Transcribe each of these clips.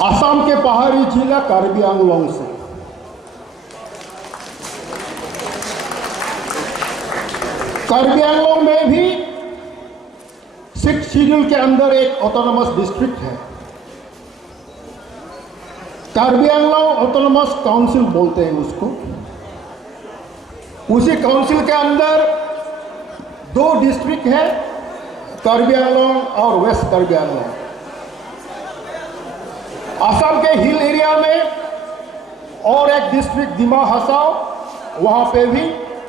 असम के पहाड़ी जिला कार्बी आंगलोंग से। कार्बी आंगलोंग में भी 6 शेड्यूल के अंदर एक ऑटोनोमस डिस्ट्रिक्ट है। कार्बी आंगलोंग ऑटोनोमस काउंसिल बोलते हैं उसको। उसी काउंसिल के अंदर 2 डिस्ट्रिक्ट है, कार्बी आंगलोंग और वेस्ट कार्बी आंगलोंग। असम के हिल एरिया में और एक डिस्ट्रिक्ट दिमा हसाओ, वहां पे भी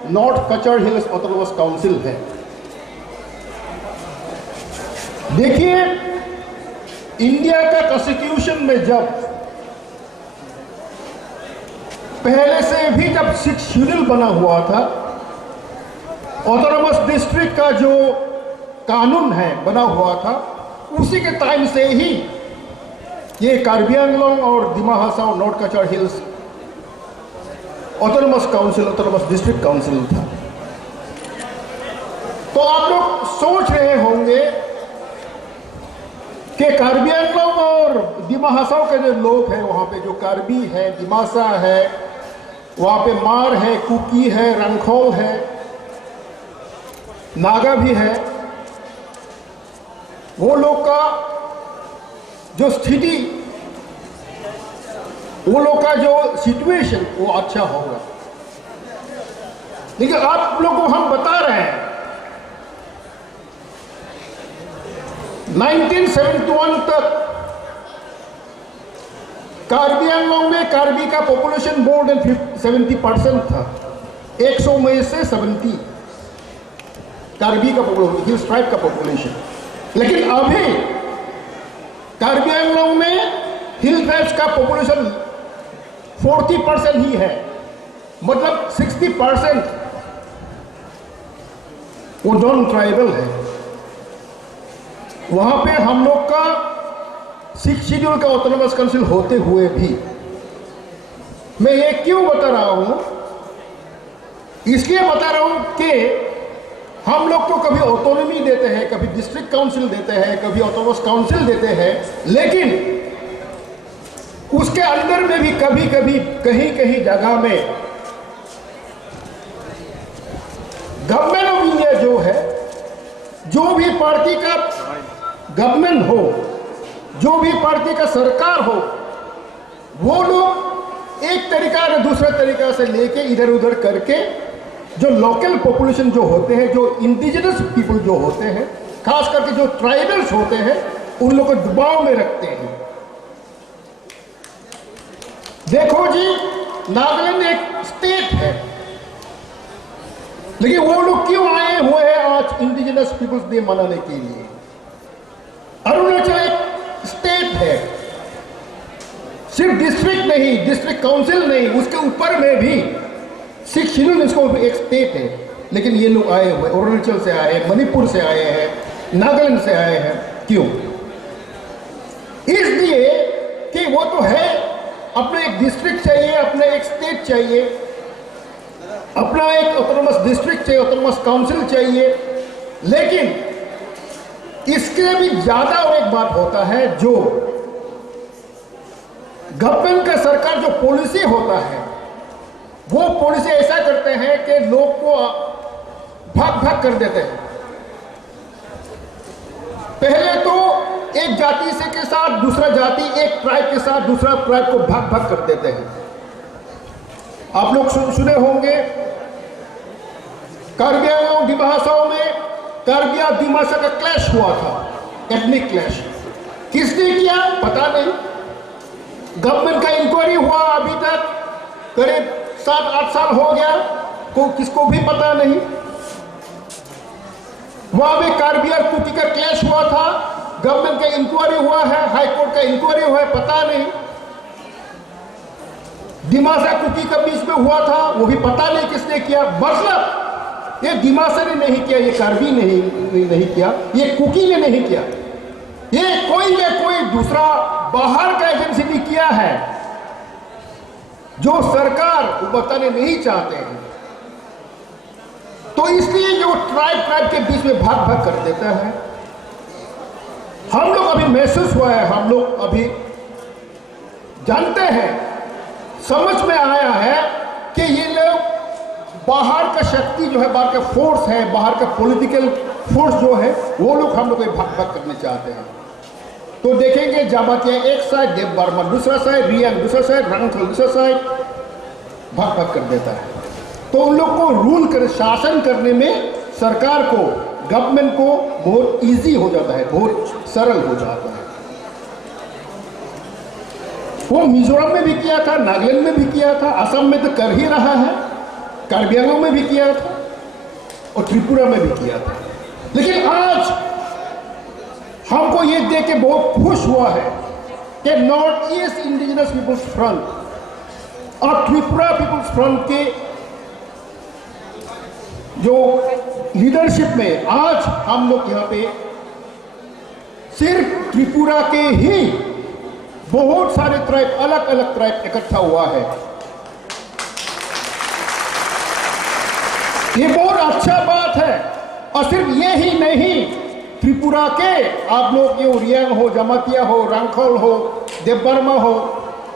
नॉर्थ कचर हिल्स ऑटोनोमस काउंसिल है। देखिए, इंडिया का कॉन्स्टिट्यूशन में जब पहले से भी जब 6 शेड्यूल बना हुआ था, ऑटोनोमस डिस्ट्रिक्ट का जो कानून है बना हुआ था, उसी के टाइम से ही ये कार्बी आंगलोंग और दिमा हसाओ नॉर्थ कचर hills autonomous council, autonomous district council था। तो आप लोग सोच रहे होंगे कि कार्बी आंगलोंग और दिमा हसाओ के जो लोग हैं, वहां पे जो कार्बी है, दिमासा है, वहां पे मार है, कुकी है, रंगखोल है, नागा भी है, वो लोग का जो स्थिति, वो लोग का जो सिचुएशन वो अच्छा होगा। लेकिन आप लोगों को हम बता रहे हैं 1971 तक कार्बी आंगलोंग में कार्बी का पॉपुलेशन मोर देन 70% था। 100 में से 70 कार्बी का पॉपुलेशन, हिल्स ट्राइब का पॉपुलेशन। लेकिन अभी कार्बी आंगलोंग में हिल ट्राइब्स का पॉपुलेशन 40% ही है, मतलब 60% वो नॉन ट्राइबल है। वहां पे हम लोग का 6 शेड्यूल का ऑटोनोमस काउंसिल होते हुए भी, मैं ये क्यों बता रहा हूं, इसलिए बता रहा हूं कि हम लोग तो कभी ऑटोनॉमी देते हैं, कभी डिस्ट्रिक्ट काउंसिल देते हैं, कभी ऑटोनोमस काउंसिल देते हैं, लेकिन उसके अंदर में भी कभी कभी कहीं कहीं जगह में गवर्नमेंट ऑफ इंडिया जो है, जो भी पार्टी का गवर्नमेंट हो, जो भी पार्टी का सरकार हो, वो लोग एक तरीका या दूसरे तरीका से लेके इधर उधर करके जो लोकल पॉपुलेशन जो होते हैं, जो इंडिजिनस पीपल जो होते हैं, खास करके जो ट्राइबल्स होते हैं, उन लोगों को दबाव में रखते हैं। देखो जी, नागालैंड एक स्टेट है, लेकिन वो लोग क्यों आए हुए हैं आज इंडिजिनस पीपल्स डे मनाने के लिए? अरुणाचल एक स्टेट है, सिर्फ डिस्ट्रिक्ट नहीं, डिस्ट्रिक्ट काउंसिल नहीं, उसके ऊपर में भी 6 शेड्यूल, इसको एक स्टेट है। लेकिन ये लोग आए हुए अरुणाचल से आए हैं, मणिपुर से आए हैं, नागालैंड से आए हैं। क्यों? इसलिए कि वो तो है, अपना एक डिस्ट्रिक्ट चाहिए, अपना एक स्टेट चाहिए, अपना एक ऑटोनोमस डिस्ट्रिक्ट चाहिए, ऑटोनोमस काउंसिल चाहिए। लेकिन इसके भी ज्यादा एक बात होता है, जो गवर्नमेंट का सरकार जो पॉलिसी होता है, वो पॉलिसी ऐसा करते हैं कि लोग को भाग भाग कर देते हैं। पहले तो एक जाति से के साथ दूसरा जाति, एक ट्राइब के साथ दूसरा ट्राइब को भाग भाग कर देते हैं। आप लोग सुने होंगे कार्बी आंगलोंग दिमा हसाओ में कार्बिया दिमासा का क्लैश हुआ था, एथनिक क्लैश। किसने किया पता नहीं, गवर्नमेंट का इंक्वायरी हुआ अभी तक करीब 7-8 साल हो गया, को किसको भी पता नहीं। वहां पे कार्बी और कुकी का क्लैश हुआ था, गवर्नमेंट का इंक्वायरी हुआ है, हाई कोर्ट का इंक्वायरी हुआ है, पता नहीं। दिमासा कुकी का बीच में हुआ था, वो भी पता नहीं किसने किया। मतलब ये दिमासा ने नहीं किया, ये कार्बी ने नहीं किया, ये कुकी ने नहीं किया, ये कोई ने कोई दूसरा बाहर का एजेंसी ने किया है, जो सरकार बताने नहीं चाहते हैं। तो इसलिए जो ट्राइब के बीच में भाग भाग कर देता है। हम लोग अभी महसूस हुआ है, हम लोग अभी जानते हैं, समझ में आया है कि ये लोग बाहर का शक्ति जो है, बाहर का फोर्स है, बाहर का पॉलिटिकल फोर्स जो है, वो लोग हम लोग को भाग भाग करने चाहते हैं। तो देखेंगे जामातिया एक साइड, देव बर्मा दूसरा साइड, रियांग दूसरा साइड, रंगथल दूसरा साइड, भाग भाग कर देता है। तो उन लोग को रूल कर, शासन करने में सरकार को, गवर्नमेंट को बहुत इजी हो जाता है, बहुत सरल हो जाता है। वो मिजोरम में भी किया था, नागालैंड में भी किया था, असम में तो कर ही रहा है, कार्बी आंगलॉन्ग में भी किया था और त्रिपुरा में भी किया था। लेकिन आज हमको ये देख के बहुत खुश हुआ है कि North East indigenous peoples front और त्रिपुरा पीपुल्स फ्रंट के जो लीडरशिप में आज हम लोग यहाँ पे सिर्फ त्रिपुरा के ही बहुत सारे ट्राइब, अलग अलग ट्राइब इकट्ठा हुआ है। ये बहुत अच्छा बात है। और सिर्फ ये ही नहीं, त्रिपुरा के आप लोग ये रियांग हो, जमातिया हो, रंगथल हो, देवबर्मा हो,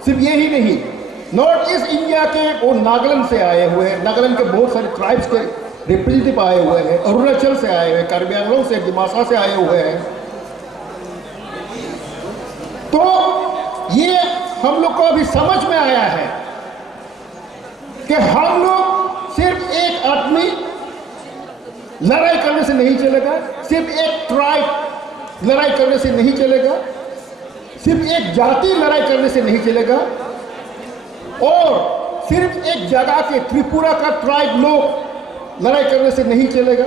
सिर्फ ये ही नहीं, नॉर्थ ईस्ट इंडिया के वो नागालैंड से आए हुए हैं, नागालैंड के बहुत सारे ट्राइब्स के रिप्रेजेंटेटिव आए हुए हैं, अरुणाचल से आए हुए हैं, कार्बी आंगलॉन्ग से, दिमासा से आए हुए हैं। तो ये हम लोग को अभी समझ में आया है कि हम लोग सिर्फ एक आदमी लड़ाई करने से नहीं चलेगा, सिर्फ एक ट्राइब लड़ाई करने से नहीं चलेगा, सिर्फ एक जाति लड़ाई करने से नहीं चलेगा, और सिर्फ एक जगह के त्रिपुरा का ट्राइब लोग लड़ाई करने से नहीं चलेगा।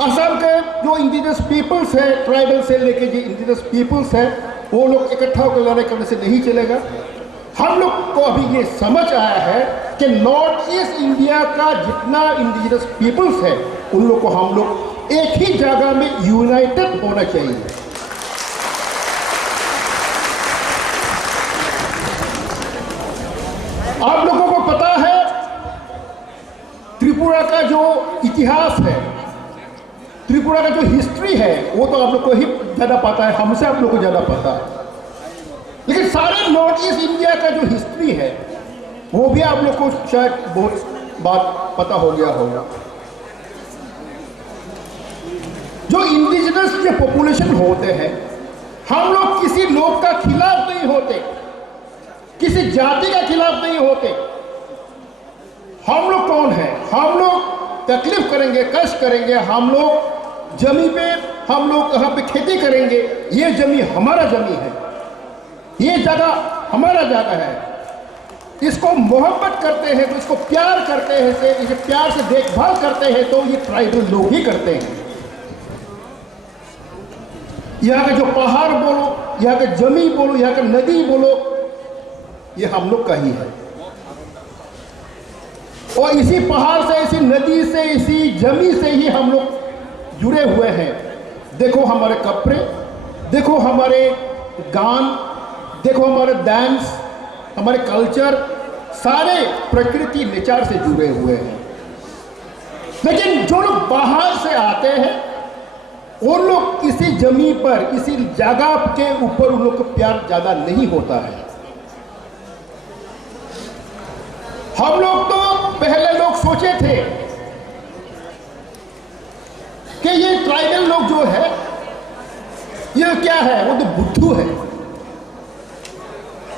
असम के जो इंडिजिनस पीपल्स है, ट्राइबल से लेके जो इंडिजिनस पीपल्स है, वो लोग इकट्ठा होकर लड़ाई करने से नहीं चलेगा। हम लोग को अभी ये समझ आया है कि नॉर्थ ईस्ट इंडिया का जितना इंडिजिनस पीपल्स है, उन लोग को हम लोग एक ही जगह में यूनाइटेड होना चाहिए। आप लोगों को पता है त्रिपुरा का जो इतिहास है, त्रिपुरा का जो हिस्ट्री है, वो तो आप लोग को ही ज़्यादा पता है, हमसे आप लोग को ज़्यादा पता है। लेकिन सारे नॉर्थ ईस्ट इंडिया का जो हिस्ट्री है, वो भी आप लोग को शायद बहुत बात पता हो गया होगा। जो इंडिजिनस के पॉपुलेशन होते हैं, हम लोग किसी लोग का खिलाफ नहीं होते, किसी जाति का खिलाफ नहीं होते। हम लोग कौन है? हम लोग तकलीफ करेंगे, कष्ट करेंगे, हम लोग जमी पे, हम लोग यहाँ पे खेती करेंगे, ये जमी हमारा जमी है, ये जगह हमारा जगह है, इसको मोहब्बत करते हैं तो इसको प्यार करते हैं, इसे प्यार से देखभाल करते हैं, तो ये ट्राइबल लोग ही करते हैं। यहाँ का जो पहाड़ बोलो, यहाँ का जमी बोलो, यहाँ का नदी बोलो, ये हम लोग का ही है। और इसी पहाड़ से, इसी नदी से, इसी जमी से ही हम लोग जुड़े हुए हैं। देखो हमारे कपड़े, देखो हमारे गान, देखो हमारे डांस, हमारे कल्चर, सारे प्रकृति नेचर से जुड़े हुए हैं। लेकिन जो लोग बाहर से आते हैं, वो लोग इसी जमी पर, इसी जगह के ऊपर उन लोग को प्यार ज्यादा नहीं होता है। हम लोग तो पहले लोग सोचे थे कि ये ट्राइबल लोग जो है, ये क्या है? वो तो बुद्धू है।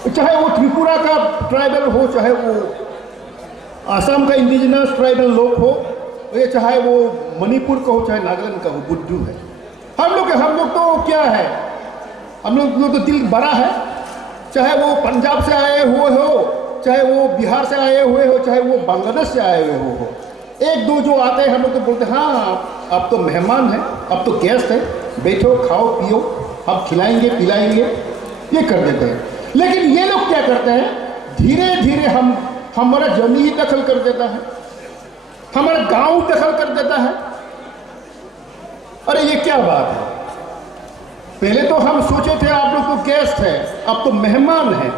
चाहे वो त्रिपुरा का ट्राइबल हो, चाहे वो असम का इंडिजिनस ट्राइबल लोग हो, या चाहे वो मणिपुर का हो, चाहे नागालैंड का हो, बुद्धू है। हम लोग तो क्या है? हम लोग तो दिल बड़ा है। चाहे वो पंजाब से आए हुए हो, चाहे वो बिहार से आए हुए हो, चाहे वो बांग्लादेश से आए हुए हो। एक दो जो आते हैं, हम लोग तो बोलते हैं हाँ अब तो मेहमान हैं, अब तो गेस्ट है, बैठो खाओ पियो, हम खिलाएंगे पिलाएंगे, ये कर देते हैं। लेकिन ये लोग क्या करते हैं? धीरे धीरे हमारा जमी ही दखल कर देता है, हमारा गांव दखल कर देता है। अरे ये क्या बात है? पहले तो हम सोचे थे आप लोग तो गेस्ट है, अब तो मेहमान है।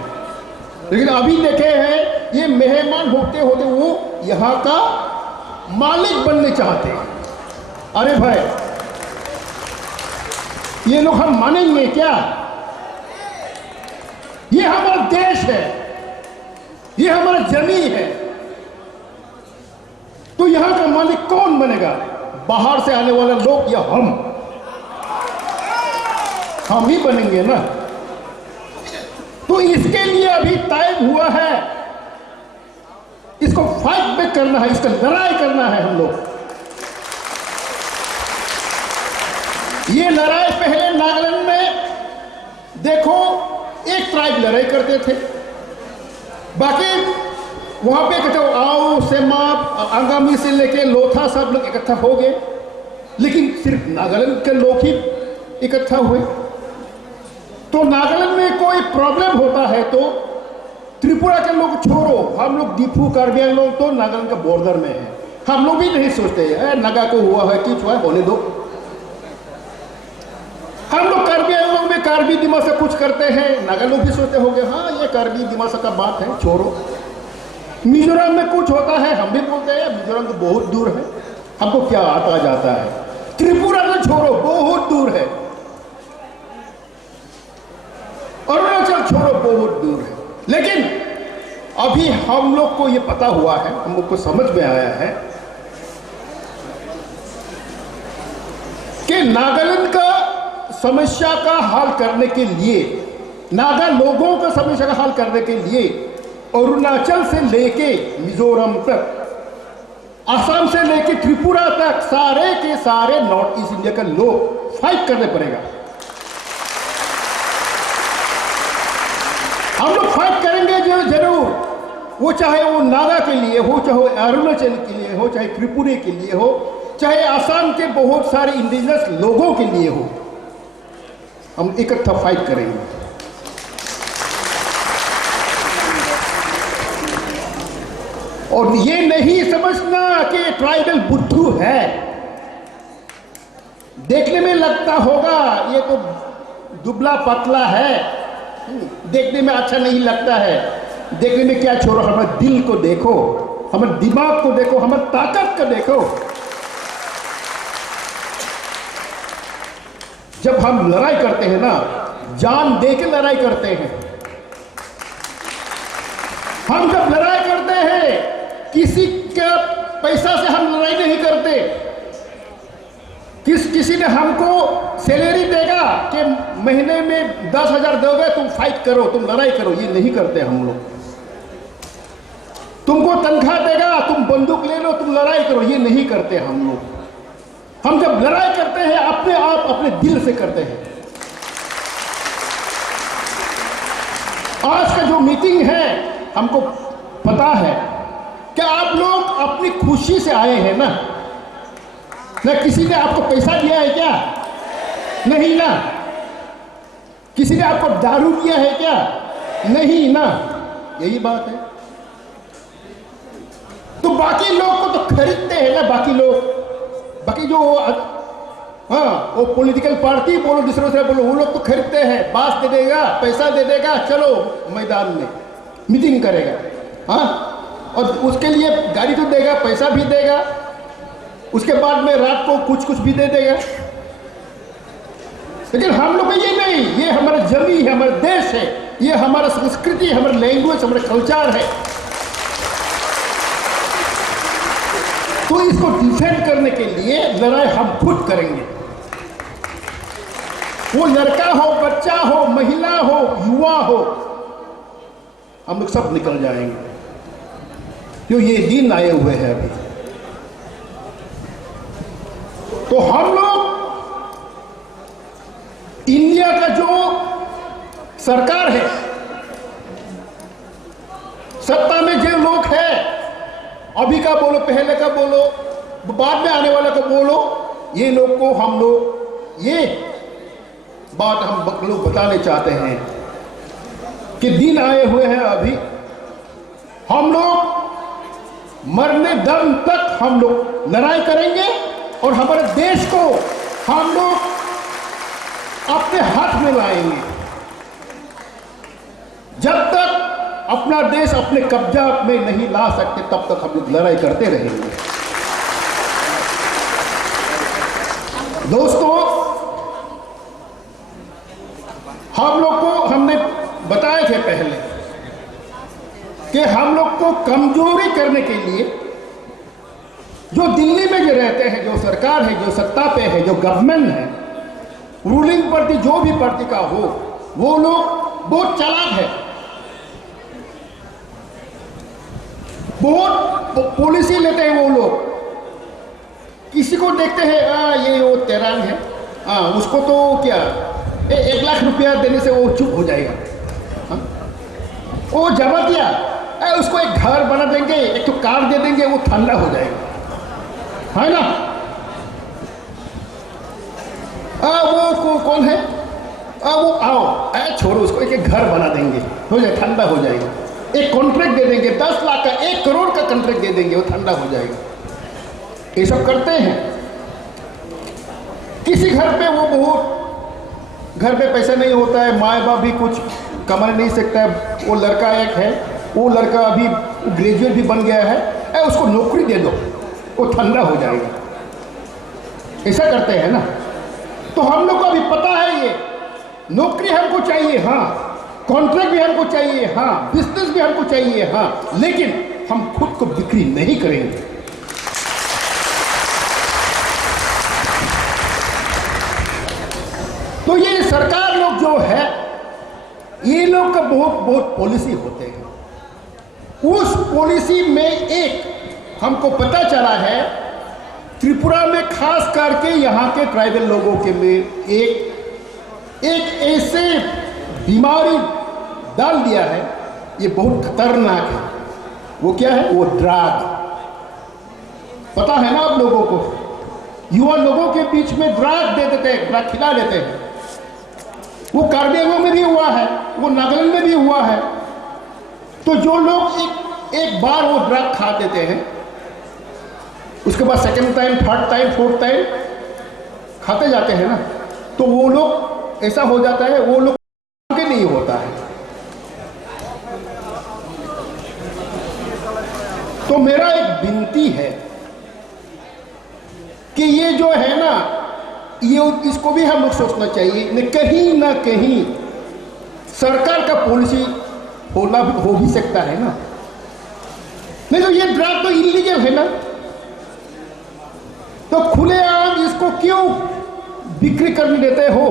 लेकिन अभी देखे हैं ये मेहमान होते होते वो यहाँ का मालिक बनने चाहते हैं। अरे भाई, ये लोग हम मानेंगे क्या? ये हमारा देश है, ये हमारा जमीन है। तो यहां का मालिक कौन बनेगा? बाहर से आने वाले लोग या हम ही बनेंगे ना। तो इसके लिए अभी टाइम हुआ है, इसको फाइट बैक करना है, इसका लड़ाई करना है हम लोग। ये लड़ाई पहले नागालैंड में देखो एक ट्राइब लड़ाई करते थे, बाकी वहां पे कहते आओ सेमा अंगामी से लेके लोथा सब लोग इकट्ठा हो गए, लेकिन सिर्फ नागालैंड के लोग ही इकट्ठा हुए। तो नागालैंड में कोई प्रॉब्लम होता है तो त्रिपुरा के लोग छोड़ो, हम लोग दीपू कार्बी आंगलोंग तो नागालैंड का बॉर्डर में है, हम लोग भी नहीं सोचते नागा को हुआ है कि हुआ होने दो। हम लोग कार्बी आंगलोंग में कार्बी दिमासा कुछ करते हैं, नागा लोग भी सोचते होंगे हाँ ये कार्बी दिमासा का बात है, छोड़ो। मिजोरम में कुछ होता है, हम भी बोलते हैं मिजोरम तो बहुत दूर है, हमको क्या आता जाता है। त्रिपुरा तो छोड़ो बहुत दूर है, अरुणाचल छोड़ो बहुत दूर है। लेकिन अभी हम लोग को ये पता हुआ है, हम लोग को समझ में आया है कि नागालैंड का समस्या का हल करने के लिए, नागा लोगों का समस्या का हल करने के लिए अरुणाचल से लेके मिजोरम तक, असम से लेके त्रिपुरा तक सारे के सारे नॉर्थ ईस्ट इंडिया के लोग फाइट करने पड़ेगा। हम लोग फाइट करेंगे जो जरूर, वो चाहे वो नागा के लिए हो, चाहे अरुणाचल के लिए हो, चाहे त्रिपुरा के लिए हो, चाहे असम के बहुत सारे इंडिजिनस लोगों के लिए हो, हम इकट्ठा फाइट करेंगे। और ये नहीं समझना कि ट्राइबल बुद्धू है, देखने में लगता होगा ये तो दुबला पतला है, देखने में अच्छा नहीं लगता है, देखने में क्या छोड़ो, हमारे दिल को देखो, हमारे दिमाग को देखो, हमारी ताकत को देखो। जब हम लड़ाई करते हैं ना, जान दे के लड़ाई करते हैं। हम जब लड़ाई करते हैं किसी का पैसा से हम लड़ाई नहीं करते, किसी ने हमको सैलरी देगा कि महीने में 10,000 दोगे तुम फाइट करो, तुम लड़ाई करो, ये नहीं करते हम लोग। तुमको तनख्वाह देगा तुम बंदूक ले लो तुम लड़ाई करो, ये नहीं करते हम लोग। हम जब लड़ाई करते हैं अपने आप अपने दिल से करते हैं। आज का जो मीटिंग है हमको पता है कि आप लोग अपनी खुशी से आए हैं ना किसी ने आपको पैसा दिया है क्या? नहीं ना। किसी ने आपको दारू दिया है क्या? नहीं ना। यही बात है। तो बाकी लोग को तो खरीदते हैं ना, बाकी लोग, बाकी जो वो पॉलिटिकल पार्टी बोलो, दूसरे बोलो, वो लोग तो खरीदते हैं, बास दे देगा, पैसा दे देगा, चलो मैदान में मीटिंग करेगा। हाँ, और उसके लिए गाड़ी तो देगा, पैसा भी देगा, उसके बाद में रात को कुछ भी दे देगा। लेकिन हम लोग ये नहीं, ये हमारा जमीन है, हमारा देश है, ये हमारा संस्कृति, हमारा लैंग्वेज, हमारा कल्चर है। तो इसको डिफेंड करने के लिए लड़ाई हम खुद करेंगे। वो लड़का हो, बच्चा हो, महिला हो, युवा हो, हम लोग सब निकल जाएंगे। क्यों ये दिन आए हुए हैं अभी। तो हम लोग इंडिया का जो सरकार है, सत्ता में जो लोग हैं, अभी का बोलो, पहले का बोलो, बाद में आने वाले को बोलो, ये लोग को हम लोग ये बात हम लोग बताने चाहते हैं कि दिन आए हुए हैं अभी। हम लोग मरने दम तक हम लोग लड़ाई करेंगे और हमारे देश को हम लोग अपने हाथ में लाएंगे। जब तक अपना देश अपने कब्जा में नहीं ला सकते तब तक हम लोग लड़ाई करते रहेंगे। दोस्तों, हम लोग को हमने बताए थे पहले कि हम लोग को कमजोरी करने के लिए जो दिल्ली में जो रहते हैं, जो सरकार है, जो सत्ता पे है, जो गवर्नमेंट है, रूलिंग पार्टी जो भी पार्टी का हो, वो लोग बहुत चालाक है, बहुत पॉलिसी लेते हैं। वो लोग किसी को देखते हैं ये वो तेरान है, उसको तो क्या 1 लाख रुपया देने से वो चुप हो जाएगा। वो जमा दिया, उसको एक घर बना देंगे, एक तो कार दे देंगे, वो ठंडा हो जाएगा, है ना। वो कौन है, वो आओ छोड़ो उसको, एक घर बना देंगे, हो जाए, ठंडा हो जाएगा। एक कॉन्ट्रैक्ट दे देंगे 10 लाख का, 1 करोड़ का कॉन्ट्रैक्ट दे देंगे, वो ठंडा हो जाएगा। ये सब करते हैं। किसी घर पे वो बहुत घर पे पैसा नहीं होता है, माँ बाप भी कुछ कमा नहीं सकता है, वो लड़का एक है, वो लड़का अभी ग्रेजुएट भी बन गया है, उसको नौकरी दे दो, वो ठंडा हो जाएगा। ऐसा करते हैं ना। तो हम लोग को अभी पता है ये नौकरी हमको चाहिए, हाँ, कॉन्ट्रैक्ट भी हमको चाहिए, हाँ, बिजनेस भी हमको चाहिए, हाँ, लेकिन हम खुद को बिक्री नहीं करेंगे। तो ये सरकार लोग जो है, ये लोग का बहुत पॉलिसी होते हैं। उस पॉलिसी में एक हमको पता चला है, त्रिपुरा में खास करके यहाँ के ट्राइबल लोगों के में एक ऐसे बीमारी डाल दिया है, ये बहुत खतरनाक है। वो क्या है, वो ड्रग। पता है ना आप लोगों को, युवा लोगों के बीच में ड्रग दे देते हैं, ड्रग खिला देते हैं। वो कार्बेगो में भी हुआ है, वो नागालैंड में भी हुआ है। तो जो लोग एक बार वो ड्रग खा देते हैं, उसके बाद second time, third time, fourth time खाते जाते हैं ना, तो वो लोग ऐसा हो जाता है, वो लोग के नहीं होता है। तो मेरा एक विनती है कि ये जो है ना, ये इसको भी हम लोग सोचना चाहिए, ना कहीं सरकार का पॉलिसी हो भी सकता है ना। नहीं तो ये ड्रग तो इलीगल है ना, तो खुलेआम इसको क्यों बिक्री करने देते हो,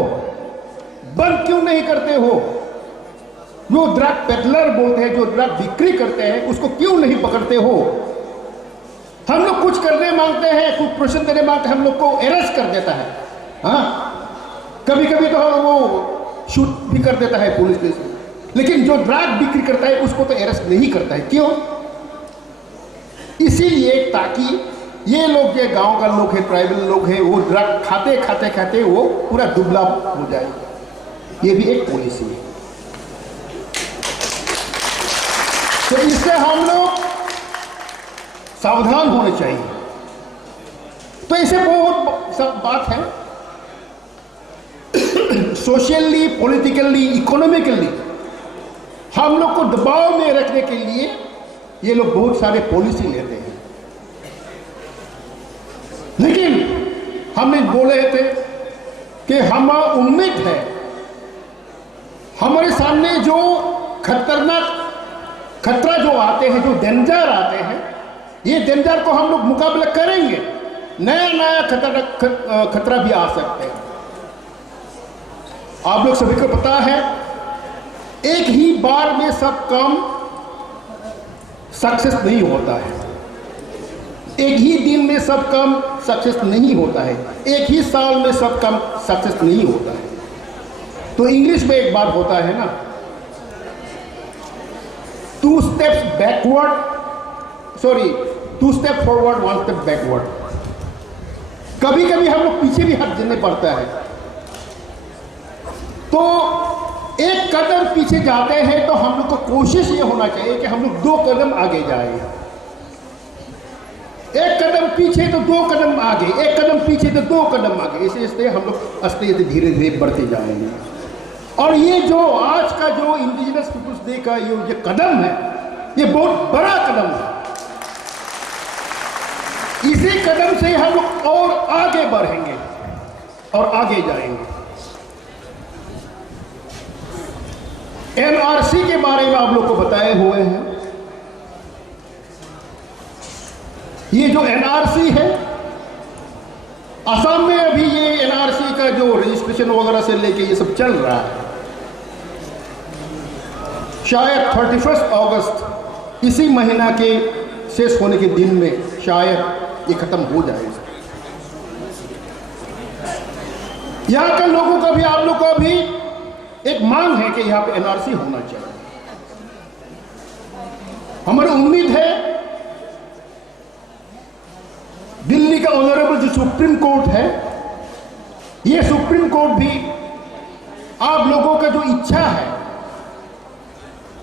बंद क्यों नहीं करते हो? जो ड्रग पेडलर बोलते हैं, जो ड्रग बिक्री करते हैं, उसको क्यों नहीं पकड़ते हो? हम लोग कुछ करने मांगते हैं, कुछ प्रश्न देने मांगते हैं, हम लोग को अरेस्ट कर देता है। हाँ, कभी कभी तो वो शूट भी कर देता है पुलिस केस में, लेकिन जो ड्रग बिक्री करता है उसको तो अरेस्ट नहीं करता है। क्यों? इसीलिए ताकि ये लोग, ये गांव का लोग है, ट्राइबल लोग है, वो ड्रग खाते खाते खाते वो पूरा दुबला हो जाए। ये भी एक पॉलिसी है। तो इससे हम लोग सावधान होने चाहिए। तो ऐसे बहुत सब बात है, सोशली, पॉलिटिकली, इकोनॉमिकली हम लोग को दबाव में रखने के लिए ये लोग बहुत सारे पॉलिसी लेते हैं। लेकिन हमने बोले थे कि हम उम्मीद है, हमारे सामने जो खतरनाक खतरा जो आते हैं, जो डेंजर आते हैं, ये डेंजर को हम लोग मुकाबला करेंगे। नया नया खतरा भी आ सकते हैं। आप लोग सभी को पता है, एक ही बार में सब काम सक्सेस नहीं होता है, एक ही दिन में सब काम सक्सेस नहीं होता है, एक ही साल में सब काम सक्सेस नहीं होता है। तो इंग्लिश में एक बात होता है ना, 2 steps forward 1 step backward। कभी कभी हम लोग पीछे भी हट जाने पड़ता है। तो एक कदम पीछे जाते हैं तो हम लोग को कोशिश ये होना चाहिए कि हम लोग 2 कदम आगे जाएं। एक कदम पीछे तो 2 कदम आगे, एक कदम पीछे तो 2 कदम आगे, ऐसे हम लोग आस्ते धीरे धीरे बढ़ते जाएंगे। और ये जो आज का जो इंडिजिनस पीपुल्स डे का ये कदम है, ये बहुत बड़ा कदम है। इसी कदम से हम लोग और आगे बढ़ेंगे और आगे जाएंगे। एनआरसी के बारे में आप लोग को बताए हुए हैं। जो एनआरसी है, असम में अभी ये एनआरसी का जो रजिस्ट्रेशन वगैरह से लेके ये सब चल रहा है, शायद 31 अगस्त इसी महीना के शेष होने के दिन में शायद ये खत्म हो जाएगा। यहां के लोगों का भी, आप लोग का भी एक मांग है कि यहां पे एनआरसी होना चाहिए। हमारी उम्मीद है दिल्ली का ऑनरेबल जो सुप्रीम कोर्ट है, ये सुप्रीम कोर्ट भी आप लोगों का जो इच्छा है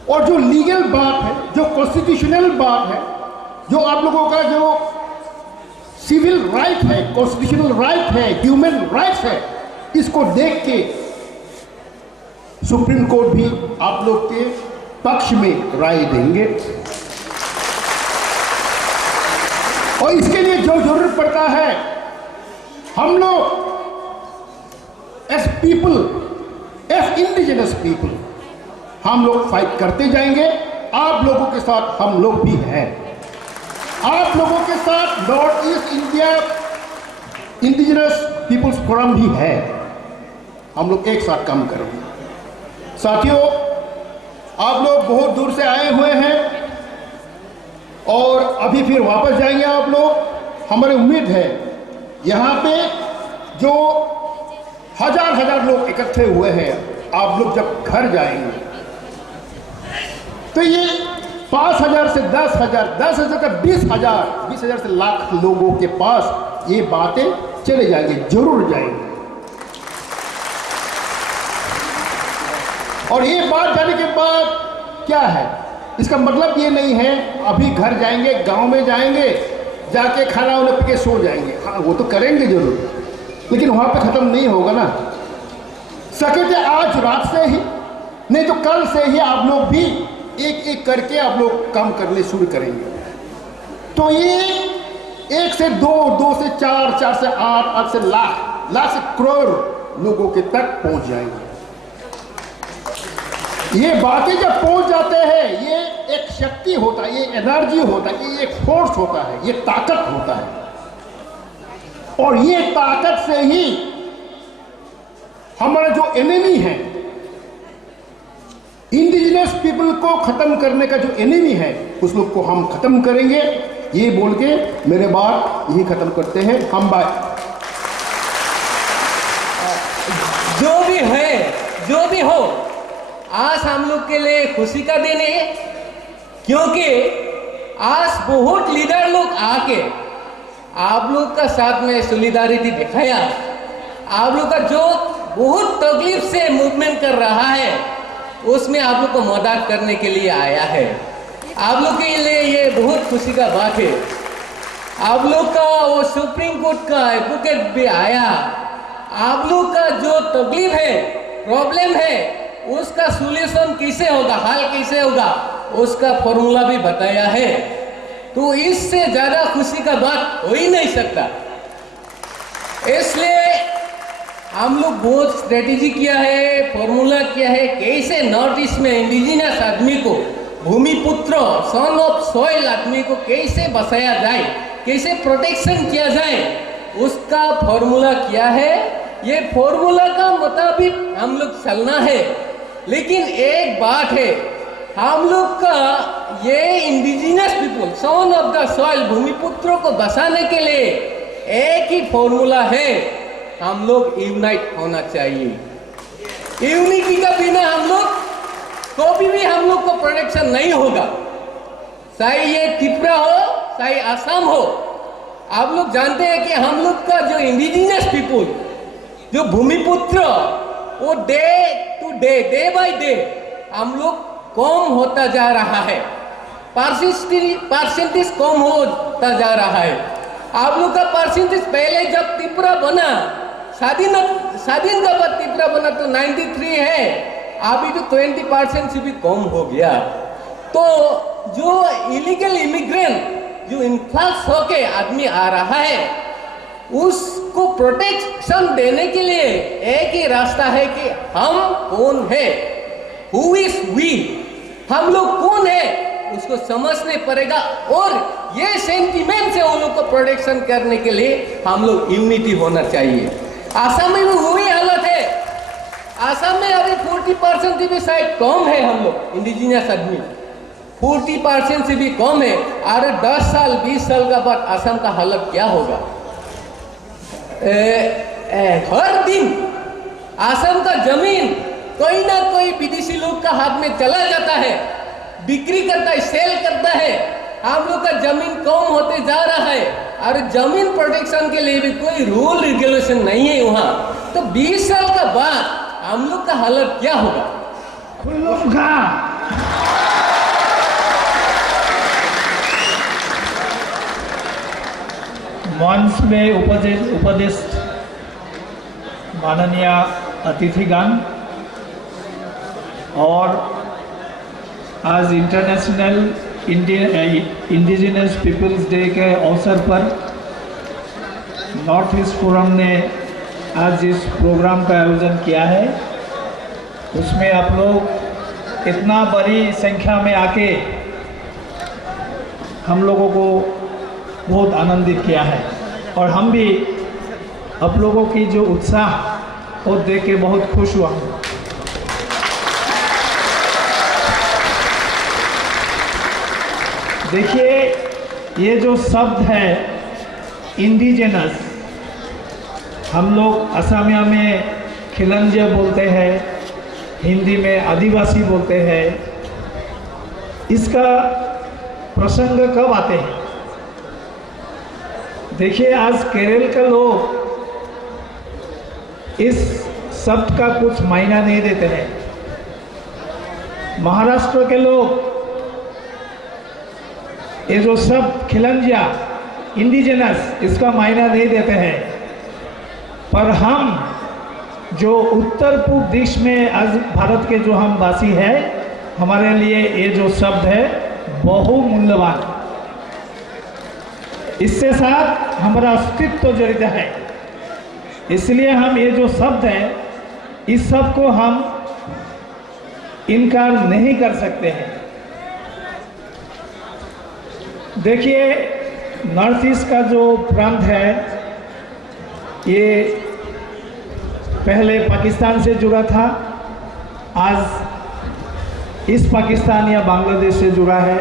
और जो लीगल बात है, जो कॉन्स्टिट्यूशनल बात है, जो आप लोगों का जो सिविल राइट है, कॉन्स्टिट्यूशनल राइट है, ह्यूमन राइट्स है, इसको देख के सुप्रीम कोर्ट भी आप लोग के पक्ष में राय देंगे। और इसके लिए जो जरूरत पड़ता है, हम लोग as people, as indigenous people, हम लोग फाइट करते जाएंगे। आप लोगों के साथ हम लोग भी हैं। आप लोगों के साथ North East India indigenous peoples forum भी है। हम लोग एक साथ काम करेंगे। साथियों, आप लोग बहुत दूर से आए हुए हैं और अभी फिर वापस जाएंगे आप लोग। हमारी उम्मीद है यहाँ पे जो हजार लोग इकट्ठे हुए हैं, आप लोग जब घर जाएंगे तो ये 5,000 से 10,000, 10,000 का 20,000, 20,000 से लाख लोगों के पास ये बातें चले जाएंगे, जरूर जाएंगे। और ये बात जाने के बाद क्या है, इसका मतलब ये नहीं है अभी घर जाएंगे, गांव में जाएंगे, जाके खाना वाना पी के सो जाएंगे। हाँ, वो तो करेंगे जरूर, लेकिन वहां पे खत्म नहीं होगा ना। सके तो आज रात से ही, नहीं तो कल से ही आप लोग भी एक एक करके आप लोग काम करने शुरू करेंगे। तो ये 1 से 2, 2 से 4, 4 से 8, 8 से लाख, लाख से करोड़ लोगों के तक पहुंच जाएंगे। ये बातें जब पहुंच जाते हैं, ये एक शक्ति होता है, ये एनर्जी होता है, ये एक फोर्स होता है, ये ताकत होता है। और ये ताकत से ही हमारा जो एनिमी है, इंडिजिनस पीपल को खत्म करने का जो एनिमी है, उस लोग को हम खत्म करेंगे। ये बोल के मेरे बात यही खत्म करते हैं। हम बात जो भी है, जो भी हो, आज हम लोग के लिए खुशी का दिन है, क्योंकि आज बहुत लीडर लोग आके आप लोग का साथ में सॉलिडारिटी दिखाया। आप लोग का जो बहुत तकलीफ से मूवमेंट कर रहा है, उसमें आप लोग को मदद करने के लिए आया है। आप लोग के लिए ये बहुत खुशी का बात है। आप लोग का वो सुप्रीम कोर्ट का एडवोकेट भी आया। आप लोग का जो तकलीफ है, प्रॉब्लम है, उसका सॉल्यूशन कैसे होगा, हल कैसे होगा, उसका फॉर्मूला भी बताया है। तो इससे ज्यादा खुशी का बात हो ही नहीं सकता। इसलिए हम लोग बहुत स्ट्रेटेजी किया है, फॉर्मूला किया है, कैसे नॉर्थ ईस्ट में इंडिजिनस आदमी को, भूमिपुत्र, सन ऑफ सॉइल आदमी को कैसे बसाया जाए, कैसे प्रोटेक्शन किया जाए, उसका फॉर्मूला किया है। ये फॉर्मूला का मुताबिक हम लोग चलना है। लेकिन एक बात है, हम लोग का ये indigenous people, son of the soil, भूमिपुत्रों को बसाने के लिए एक ही फॉर्मूला है, हम लोग यूनाइट होना चाहिए। यूनिटी का बिना हम लोग कभी भी हम लोग को प्रोटेक्शन नहीं होगा। चाहे ये त्रिपुरा हो, चाहे असम हो। आप लोग जानते हैं कि हम लोग का जो इंडिजिनस पीपल, जो भूमिपुत्र, वो day to day, day by day हम लोग कम होता जा रहा है। परसेंटेज कम होता जा रहा है। आप लोग का परसेंटेज पहले जब त्रिपुरा बना, स्वाधीन का बाद त्रिपुरा बना तो 93 है, अभी तो 20% से भी कम हो गया। तो जो इलीगल इमिग्रेंट जो इन्फ्लक्स होके आदमी आ रहा है, उसको प्रोटेक्शन देने के लिए एक ही रास्ता है कि हम कौन है, हु इज वी, हम लोग कौन है, उसको समझने पड़ेगा और ये सेंटीमेंट से उन लोग को प्रोटेक्शन करने के लिए हम लोग यूनिटी होना चाहिए। आसाम में भी वही हालत है। आसाम में अभी 40% भी शायद कम है, हम लोग इंडिजिनियस आदमी 40% से भी कम है। अरे 10 साल 20 साल का बाद आसाम का हालत क्या होगा? हर दिन आसाम का जमीन कोई ना कोई विदेशी लोग का हाथ में चला जाता है, बिक्री करता है, सेल करता है। हम लोग का जमीन कम होते जा रहा है और जमीन प्रोटेक्शन के लिए भी कोई रूल रेगुलेशन नहीं है वहाँ। तो 20 साल का बाद हम लोग का हालत क्या होगा? मंच में उपस्थित माननीय अतिथिगण और आज इंटरनेशनल इंडिजिनस पीपल्स डे के अवसर पर नॉर्थ ईस्ट फोरम ने आज इस प्रोग्राम का आयोजन किया है, उसमें आप लोग इतना बड़ी संख्या में आके हम लोगों को बहुत आनंदित किया है और हम भी आप लोगों की जो उत्साह वो देख के बहुत खुश हुआ हूँ। देखिए, ये जो शब्द है इंडिजिनस, हम लोग असमिया में खिलंजिया बोलते हैं, हिंदी में आदिवासी बोलते हैं। इसका प्रसंग कब आते हैं? देखिए, आज केरल के लोग इस शब्द का कुछ मायना नहीं देते हैं। महाराष्ट्र के लोग ये जो शब्द खिलंजिया इंडिजिनस इसका मायना नहीं देते हैं, पर हम जो उत्तर पूर्व देश में आज भारत के जो हम वासी हैं, हमारे लिए ये जो शब्द है बहुमूल्यवान। इससे साथ हमारा अस्तित्व जड़ित है, इसलिए हम ये जो शब्द है इस शब्द को हम इनकार नहीं कर सकते हैं। देखिए, नॉर्थ ईस्ट का जो प्रांत है ये पहले पाकिस्तान से जुड़ा था, आज इस पाकिस्तान या बांग्लादेश से जुड़ा है।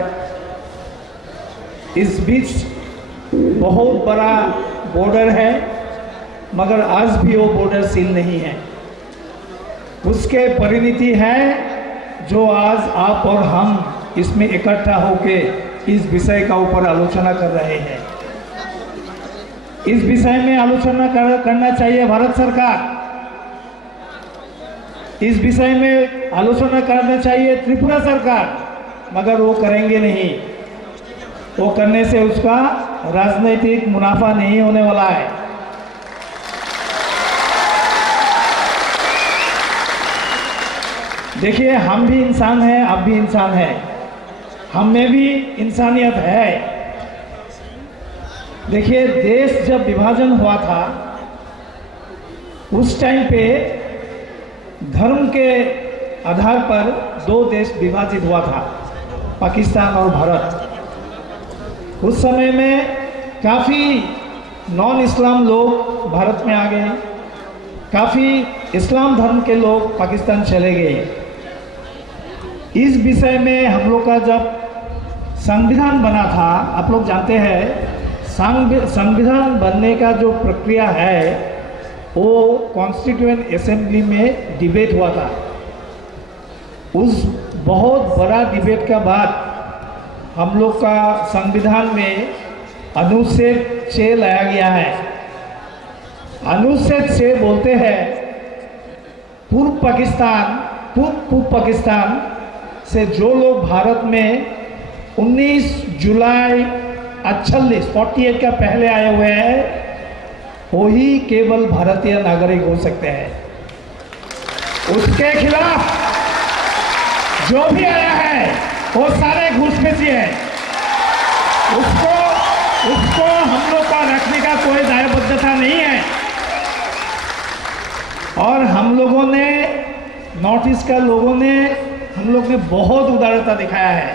इस बीच बहुत बड़ा बॉर्डर है, मगर आज भी वो बॉर्डर सील नहीं है। उसके परिणति है जो आज आप और हम इसमें इकट्ठा होके इस विषय का ऊपर आलोचना कर रहे हैं। इस विषय में आलोचना करना चाहिए भारत सरकार, इस विषय में आलोचना करना चाहिए त्रिपुरा सरकार, मगर वो करेंगे नहीं। वो करने से उसका राजनीतिक मुनाफा नहीं होने वाला है। देखिए, हम भी इंसान हैं, आप भी इंसान हैं, हम में भी इंसानियत है। देखिए, देश जब विभाजन हुआ था उस टाइम पे धर्म के आधार पर दो देश विभाजित हुआ था, पाकिस्तान और भारत। उस समय में काफ़ी नॉन इस्लाम लोग भारत में आ गए, काफ़ी इस्लाम धर्म के लोग पाकिस्तान चले गए। इस विषय में हम लोग का जब संविधान बना था, आप लोग जानते हैं संविधान बनने का जो प्रक्रिया है वो कॉन्स्टिट्यूएंट असेंबली में डिबेट हुआ था। उस बहुत बड़ा डिबेट के बाद हम लोग का संविधान में अनुच्छेद 6 लाया गया है। अनुच्छेद 6 बोलते हैं पूर्व पाकिस्तान से जो लोग भारत में 19 जुलाई 48 का पहले आए हुए हैं वही केवल भारतीय नागरिक हो सकते हैं। उसके खिलाफ जो भी आया है वो सारे घुसपैठी हैं। उसको हम लोग का रखने का कोई दायबद्धता नहीं है। और हम लोगों ने, नॉर्थ ईस्ट का लोगों ने, हम लोग ने बहुत उदारता दिखाया है।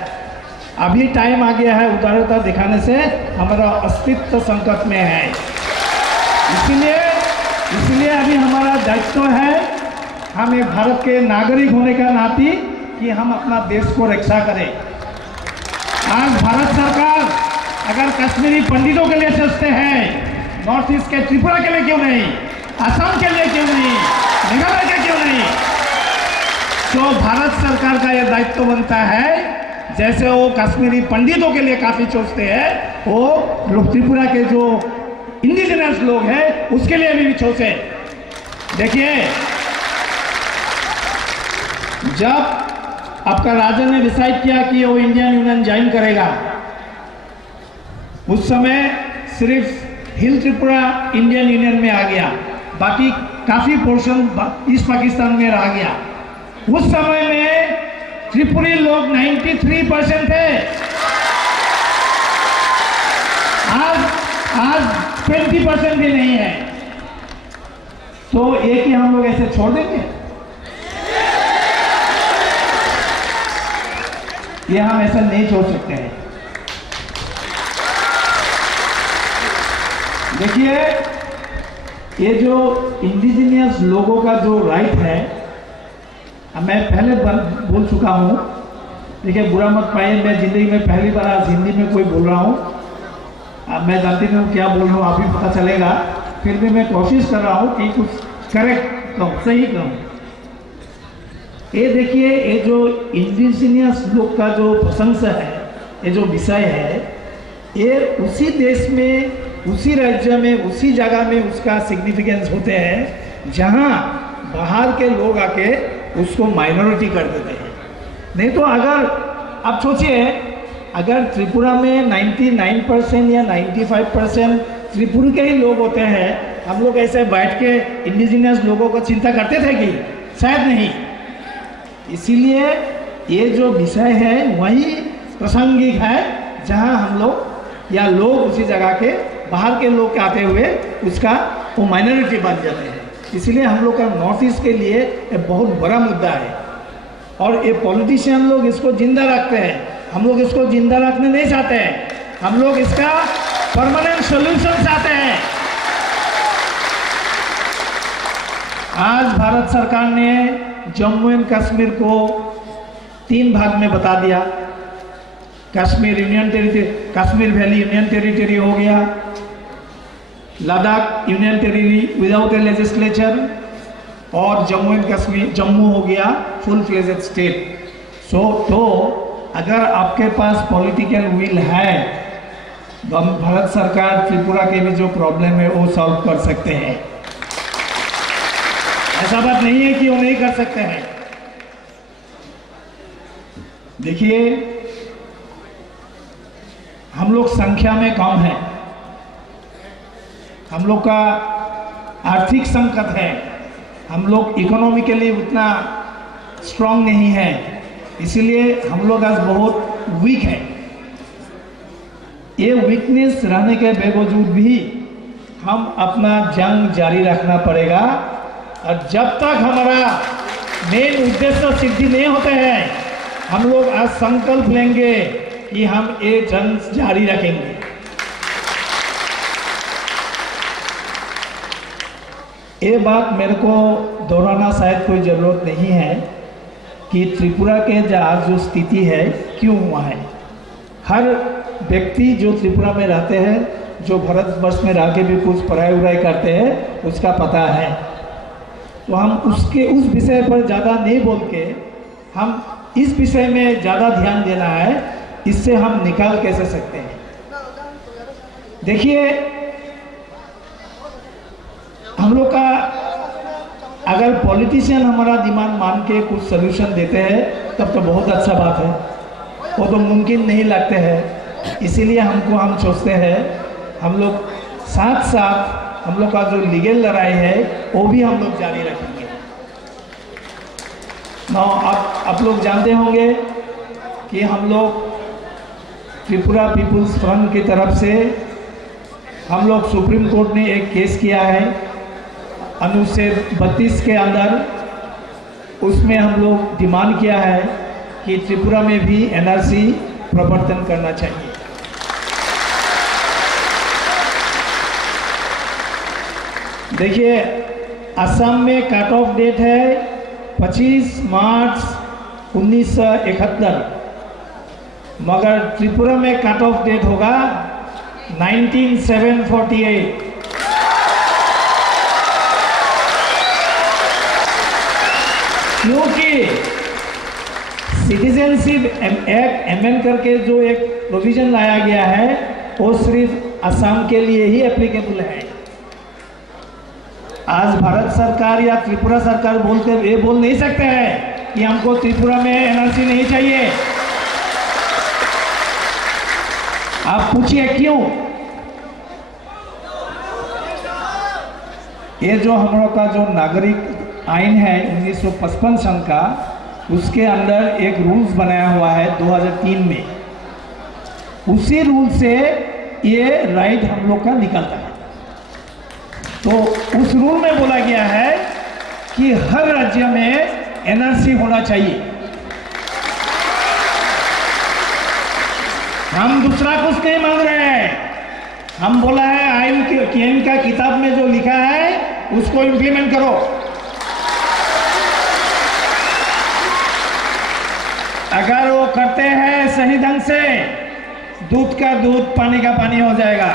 अभी टाइम आ गया है उदारता दिखाने से, हमारा अस्तित्व संकट में है। इसलिए अभी हमारा दायित्व है, हम एक भारत के नागरिक होने का नाते, कि हम अपना देश को रक्षा करें। आज भारत सरकार अगर कश्मीरी पंडितों के लिए सोचते हैं, नॉर्थ ईस्ट के त्रिपुरा के लिए क्यों नहीं, असम के लिए क्यों नहीं, मेघालय के क्यों नहीं, तो भारत सरकार का यह दायित्व बनता है, जैसे वो कश्मीरी पंडितों के लिए काफी सोचते हैं, वो लोग त्रिपुरा के जो इंडिजिनस लोग हैं उसके लिए भी सोचे। देखिए, जब आपका राजा ने डिसाइड किया कि वो इंडियन यूनियन ज्वाइन करेगा, उस समय सिर्फ हिल त्रिपुरा इंडियन यूनियन में आ गया, बाकी काफी पोर्शन ईस्ट पाकिस्तान में रह गया। उस समय में त्रिपुरी लोग 93% थे, आज 20% भी नहीं है। तो एक ही हम लोग ऐसे छोड़ देंगे? ये हम ऐसा नहीं छोड़ सकते हैं। देखिए, ये जो इंडिजिनियस लोगों का जो राइट है, मैं पहले बोल चुका हूँ, देखिए बुरा मत पाइए, मैं जिंदगी में पहली बार आज हिंदी में कोई बोल रहा हूँ। अब मैं जानती नहीं हूँ क्या बोल रहा हूँ, आप ही पता चलेगा, फिर भी मैं कोशिश कर रहा हूँ कि कुछ करेक्ट कहूँ, सही कहूँ। ये देखिए, ये जो इंडिजिनियस लोग का जो प्रशंसा है, ये जो विषय है, ये उसी देश में, उसी राज्य में, उसी जगह में उसका सिग्निफिकेंस होते हैं जहाँ बाहर के लोग आके उसको माइनॉरिटी कर देते हैं। नहीं तो अगर आप सोचिए, अगर त्रिपुरा में 99% या 95% त्रिपुरी के ही लोग होते हैं, हम लोग ऐसे बैठ के इंडिजिनियस लोगों को चिंता करते थे कि? शायद नहीं। इसीलिए ये जो विषय है वही प्रासंगिक है, जहां हम लोग या लोग उसी जगह के बाहर के लोग आते हुए उसका वो माइनॉरिटी बन जाते हैं। इसलिए हम लोग का नॉर्थ ईस्ट के लिए एक बहुत बड़ा मुद्दा है, और ये पॉलिटिशियन लोग इसको जिंदा रखते हैं। हम लोग इसको जिंदा रखने नहीं चाहते हैं, हम लोग इसका परमानेंट सॉल्यूशन चाहते हैं। आज भारत सरकार ने जम्मू एंड कश्मीर को 3 भाग में बता दिया। Kashmir union territory, Kashmir valley union territory हो गया, लद्दाख यूनियन टेरिटरी विदाउट ए लेजिस्लेचर, और जम्मू एंड कश्मीर, जम्मू हो गया फुल फ्लेजेड स्टेट। तो अगर आपके पास पॉलिटिकल विल है, भारत सरकार त्रिपुरा के भी जो प्रॉब्लम है वो सॉल्व कर सकते हैं। ऐसा बात नहीं है कि वो नहीं कर सकते हैं। देखिए, हम लोग संख्या में कम हैं, हम लोग का आर्थिक संकट है, हम लोग इकोनॉमिकली उतना स्ट्रांग नहीं है, इसीलिए हम लोग आज बहुत वीक हैं। ये वीकनेस रहने के बावजूद भी हम अपना जंग जारी रखना पड़ेगा, और जब तक हमारा मेन उद्देश्य सिद्धि नहीं होते हैं, हम लोग आज संकल्प लेंगे कि हम ये जंग जारी रखेंगे। ये बात मेरे को दोहराना शायद कोई ज़रूरत नहीं है कि त्रिपुरा के आज जो स्थिति है क्यों हुआ है। हर व्यक्ति जो त्रिपुरा में रहते हैं, जो भारतवर्ष में रह के भी कुछ पढ़ाई उड़ाई करते हैं, उसका पता है। तो हम उस विषय पर ज़्यादा नहीं बोल के हम इस विषय में ज़्यादा ध्यान देना है, इससे हम निकाल कैसे सकते हैं। देखिए, हम लोग का अगर पॉलिटिशियन हमारा डिमांड मान के कुछ सलूशन देते हैं तब तो बहुत अच्छा बात है, वो तो मुमकिन नहीं लगते हैं। इसीलिए हम सोचते हैं हम लोग साथ साथ हम लोग का जो लीगल लड़ाई है वो भी हम लोग जारी रखेंगे। आप लोग जानते होंगे कि हम लोग त्रिपुरा पीपुल्स फ्रंट की तरफ से हम लोग सुप्रीम कोर्ट ने एक केस किया है अनुच्छेद 32 के अंदर। उसमें हम लोग डिमांड किया है कि त्रिपुरा में भी एनआरसी प्रवर्तन करना चाहिए। देखिए, असम में कट ऑफ डेट है 25 मार्च 1971, मगर त्रिपुरा में कट ऑफ डेट होगा 19748। क्योंकि सिटीजनशिप एक्ट एमेंड करके जो एक प्रोविजन लाया गया है वो सिर्फ असम के लिए ही एप्लीकेबल है। आज भारत सरकार या त्रिपुरा सरकार ये बोल नहीं सकते हैं कि हमको त्रिपुरा में एनआरसी नहीं चाहिए। आप पूछिए क्यों? ये जो हम लोग का जो नागरिक आइन है 1955 सन का, उसके अंदर एक रूल्स बनाया हुआ है 2003 में। उसी रूल से ये राइट हम लोग का निकलता है। तो उस रूल में बोला गया है कि हर राज्य में एनआरसी होना चाहिए। हम दूसरा कुछ नहीं मांग रहे हैं। हम बोला है आइन का किताब में जो लिखा है उसको इम्प्लीमेंट करो। अगर वो करते हैं सही ढंग से, दूध का दूध पानी का पानी हो जाएगा।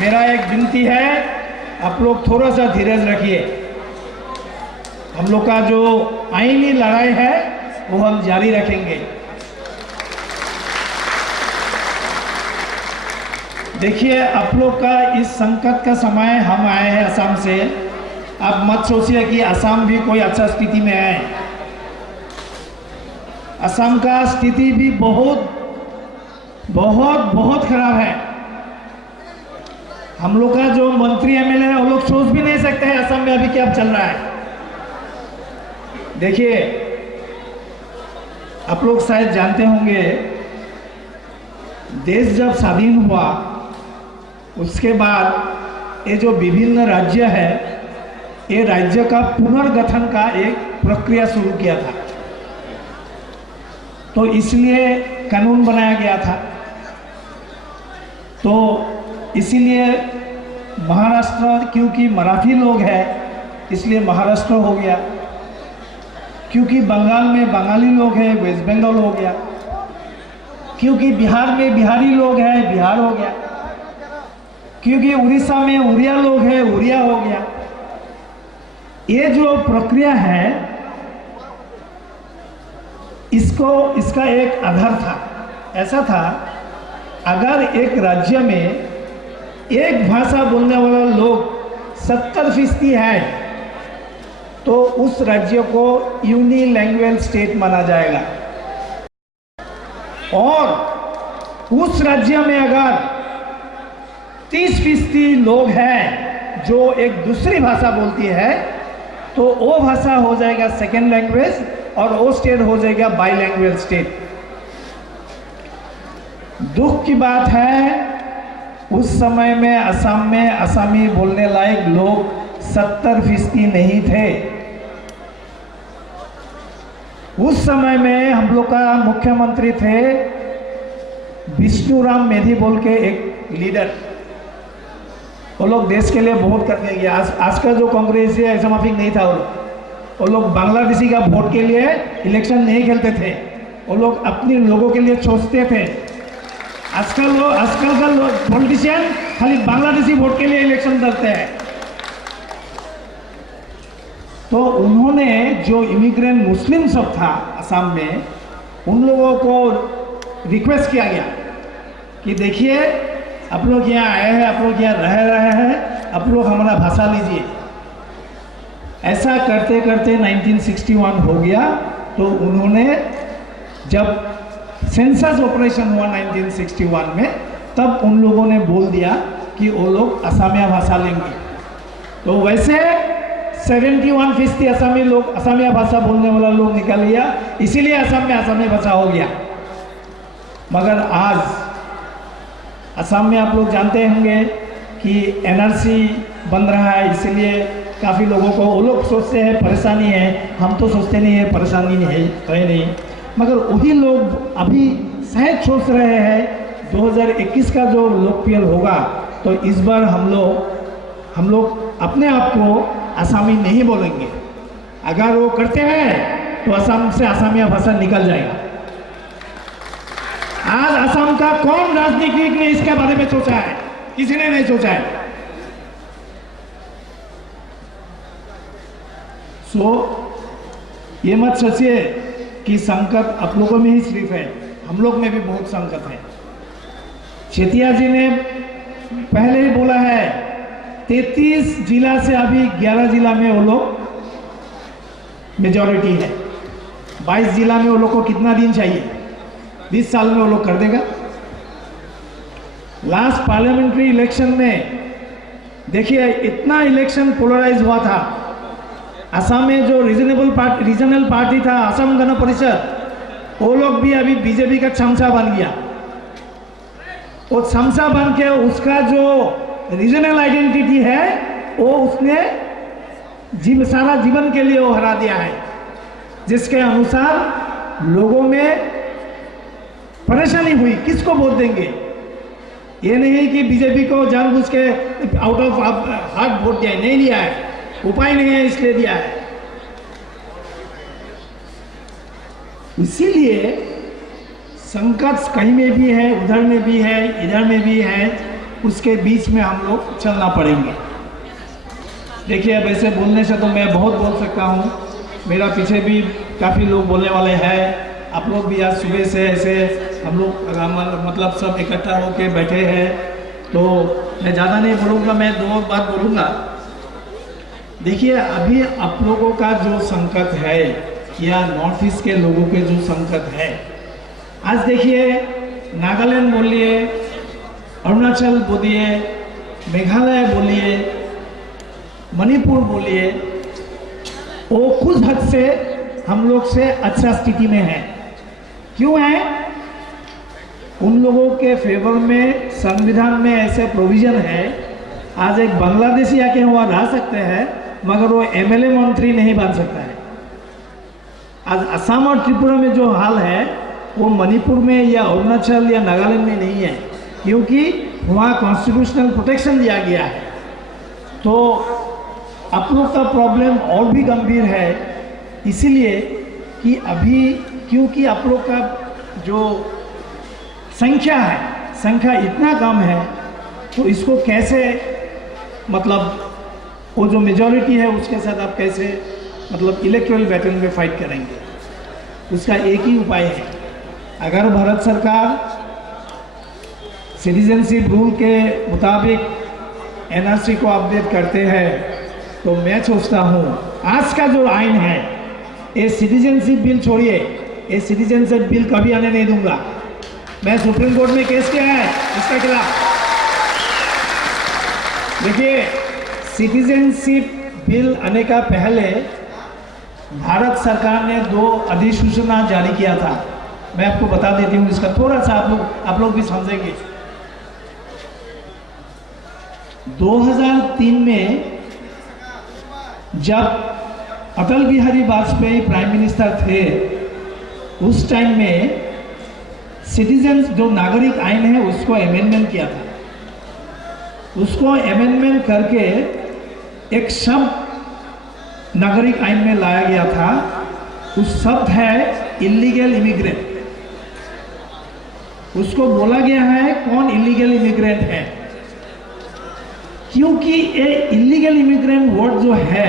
मेरा एक विनती है, आप लोग थोड़ा सा धीरज रखिए। हम लोग का जो आईनी लड़ाई है वो हम जारी रखेंगे। देखिए, आप लोग का इस संकट का समय हम आए हैं असम से। आप मत सोचिए कि असम भी कोई अच्छा स्थिति में है। असम का स्थिति भी बहुत बहुत बहुत खराब है। हम लोग का जो मंत्री एमएलए है वो लोग सोच भी नहीं सकते हैं असम में अभी क्या चल रहा है। देखिए, आप लोग शायद जानते होंगे, देश जब स्वाधीन हुआ उसके बाद ये जो विभिन्न राज्य है, ये राज्य का पुनर्गठन का एक प्रक्रिया शुरू किया था। तो इसलिए कानून बनाया गया था। तो इसीलिए महाराष्ट्र, क्योंकि मराठी लोग हैं इसलिए महाराष्ट्र हो गया। क्योंकि बंगाल में बंगाली लोग हैं, वेस्ट बंगाल हो गया। क्योंकि बिहार में बिहारी लोग हैं, बिहार हो गया। क्योंकि उड़ीसा में उड़िया लोग हैं, उड़िया हो गया। ये जो प्रक्रिया है, इसका एक आधार था। ऐसा था, अगर एक राज्य में एक भाषा बोलने वाला लोग 70% है तो उस राज्य को यूनि लैंग्वेज स्टेट माना जाएगा। और उस राज्य में अगर 30% लोग हैं जो एक दूसरी भाषा बोलती है तो वो भाषा हो जाएगा सेकेंड लैंग्वेज और वो स्टेट हो जाएगा बाई लैंग्वेज स्टेट। दुख की बात है, उस समय में असम में असमी बोलने लायक लोग 70% नहीं थे। उस समय में हम लोग का मुख्यमंत्री थे विष्णुराम मेधी बोल के एक लीडर। वो लोग देश के लिए बहुत करके गया। आज का जो कांग्रेस है ऐसा माफिक नहीं था। वो लोग बांग्लादेशी का वोट के लिए इलेक्शन नहीं खेलते थे। वो लोग अपने लोगों के लिए सोचते थे। आजकल का पॉलिटिशियन खाली बांग्लादेशी वोट के लिए इलेक्शन लड़ते हैं। तो उन्होंने जो इमिग्रेंट मुस्लिम सब था असम में, उन लोगों को रिक्वेस्ट किया गया कि देखिए, आप लोग यहाँ आए हैं, आप लोग यहाँ रह रहे हैं, आप लोग हमारा भाषा लीजिए। ऐसा करते करते 1961 हो गया। तो उन्होंने जब सेंसस ऑपरेशन हुआ 1961 में, तब उन लोगों ने बोल दिया कि वो लोग असमिया भाषा लेंगे। तो वैसे 71% असमी लोग, असमिया भाषा बोलने वाला लोग निकल गया, इसीलिए असम में असमी भाषा हो गया। मगर आज असम में आप लोग जानते होंगे कि एनआरसी बन रहा है, इसलिए काफ़ी लोगों को, वो लोग सोचते हैं परेशानी है, हम तो सोचते नहीं है परेशानी नहीं है नहीं, मगर वही लोग अभी शायद सोच रहे हैं 2021 का जो लोकपाल होगा तो इस बार हम लोग अपने आप को आसामी नहीं बोलेंगे। अगर वो करते हैं तो असम से आसामिया भाषा निकल जाएगा। आज असम का कौन राजनीतिक ने इसके बारे में सोचा है? किसी ने नहीं सोचा है। ये मत सोचिए कि संकट आप लोगों में ही सिर्फ है, हम लोग में भी बहुत संकट है। शेतिया जी ने पहले ही बोला है 33 जिला से अभी 11 जिला में वो लोग मेजॉरिटी है। 22 जिला में वो लोग को कितना दिन चाहिए? 20 साल में वो लोग कर देगा। लास्ट पार्लियामेंट्री इलेक्शन में देखिए इतना इलेक्शन पोलराइज हुआ था। असम में जो रीजनल पार्टी था असम गण परिषद, वो लोग भी अभी बीजेपी का चमचा बन गया। वो चमचा बन के उसका जो रीजनल आइडेंटिटी है वो उसने सारा जीवन के लिए वो हरा दिया है, जिसके अनुसार लोगों में परेशानी हुई। किसको वोट देंगे? ये नहीं कि बीजेपी को जानबूझ के आउट ऑफ हार्ट वोट दिया, नहीं दिया है, उपाय नहीं है इसलिए दिया है। इसीलिए संकट कहीं में भी है, उधर में भी है, इधर में भी है, उसके बीच में हम लोग चलना पड़ेंगे। देखिए वैसे बोलने से तो मैं बहुत बोल सकता हूँ, मेरा पीछे भी काफ़ी लोग बोलने वाले हैं। आप लोग भी आज सुबह से ऐसे हम लोग मतलब सब इकट्ठा होके बैठे हैं, तो मैं ज़्यादा नहीं बोलूँगा, मैं 2 बात बोलूँगा। देखिए अभी आप लोगों का जो संकट है या नॉर्थ ईस्ट के लोगों के जो संकट है, आज देखिए नागालैंड बोलिए, अरुणाचल बोलिए, मेघालय बोलिए, मणिपुर बोलिए, वो कुछ हद से हम लोग से अच्छा स्थिति में है। क्यों है? उन लोगों के फेवर में संविधान में ऐसे प्रोविजन है, आज एक बांग्लादेशी आके वहाँ रह सकते हैं मगर वो एमएलए मंत्री नहीं बन सकता है। आज असम और त्रिपुरा में जो हाल है वो मणिपुर में या अरुणाचल या नागालैंड में नहीं है, क्योंकि वहाँ कॉन्स्टिट्यूशनल प्रोटेक्शन दिया गया है। तो आप लोग का प्रॉब्लम और भी गंभीर है, इसीलिए कि अभी क्योंकि आप लोग का जो संख्या इतना कम है, तो इसको कैसे मतलब वो जो मेजॉरिटी है उसके साथ आप कैसे मतलब इलेक्टोरल बैटल में फाइट करेंगे? उसका एक ही उपाय है। अगर भारत सरकार सिटीजनशिप रूल के मुताबिक एनआरसी को अपडेट करते हैं, तो मैं सोचता हूँ आज का जो आइन है, ये सिटीजनशिप बिल छोड़िए, ये सिटीजनशिप बिल कभी आने नहीं दूंगा। मैं सुप्रीम कोर्ट में केस किया है इसके खिलाफ। देखिए सिटीजनशिप बिल आने का पहले भारत सरकार ने 2 अधिसूचना जारी किया था। मैं आपको बता देती हूँ, इसका थोड़ा सा आप लोग भी समझेंगे। 2003 में जब अटल बिहारी वाजपेयी प्राइम मिनिस्टर थे, उस टाइम में सिटीजन जो नागरिक आइन है उसको अमेंडमेंट किया था। उसको अमेंडमेंट करके एक शब्द नागरिक आइन में लाया गया था, उस शब्द है इलीगल इमिग्रेंट। उसको बोला गया है कौन इलीगल इमिग्रेंट है, क्योंकि ये इलीगल इमिग्रेंट वर्ड जो है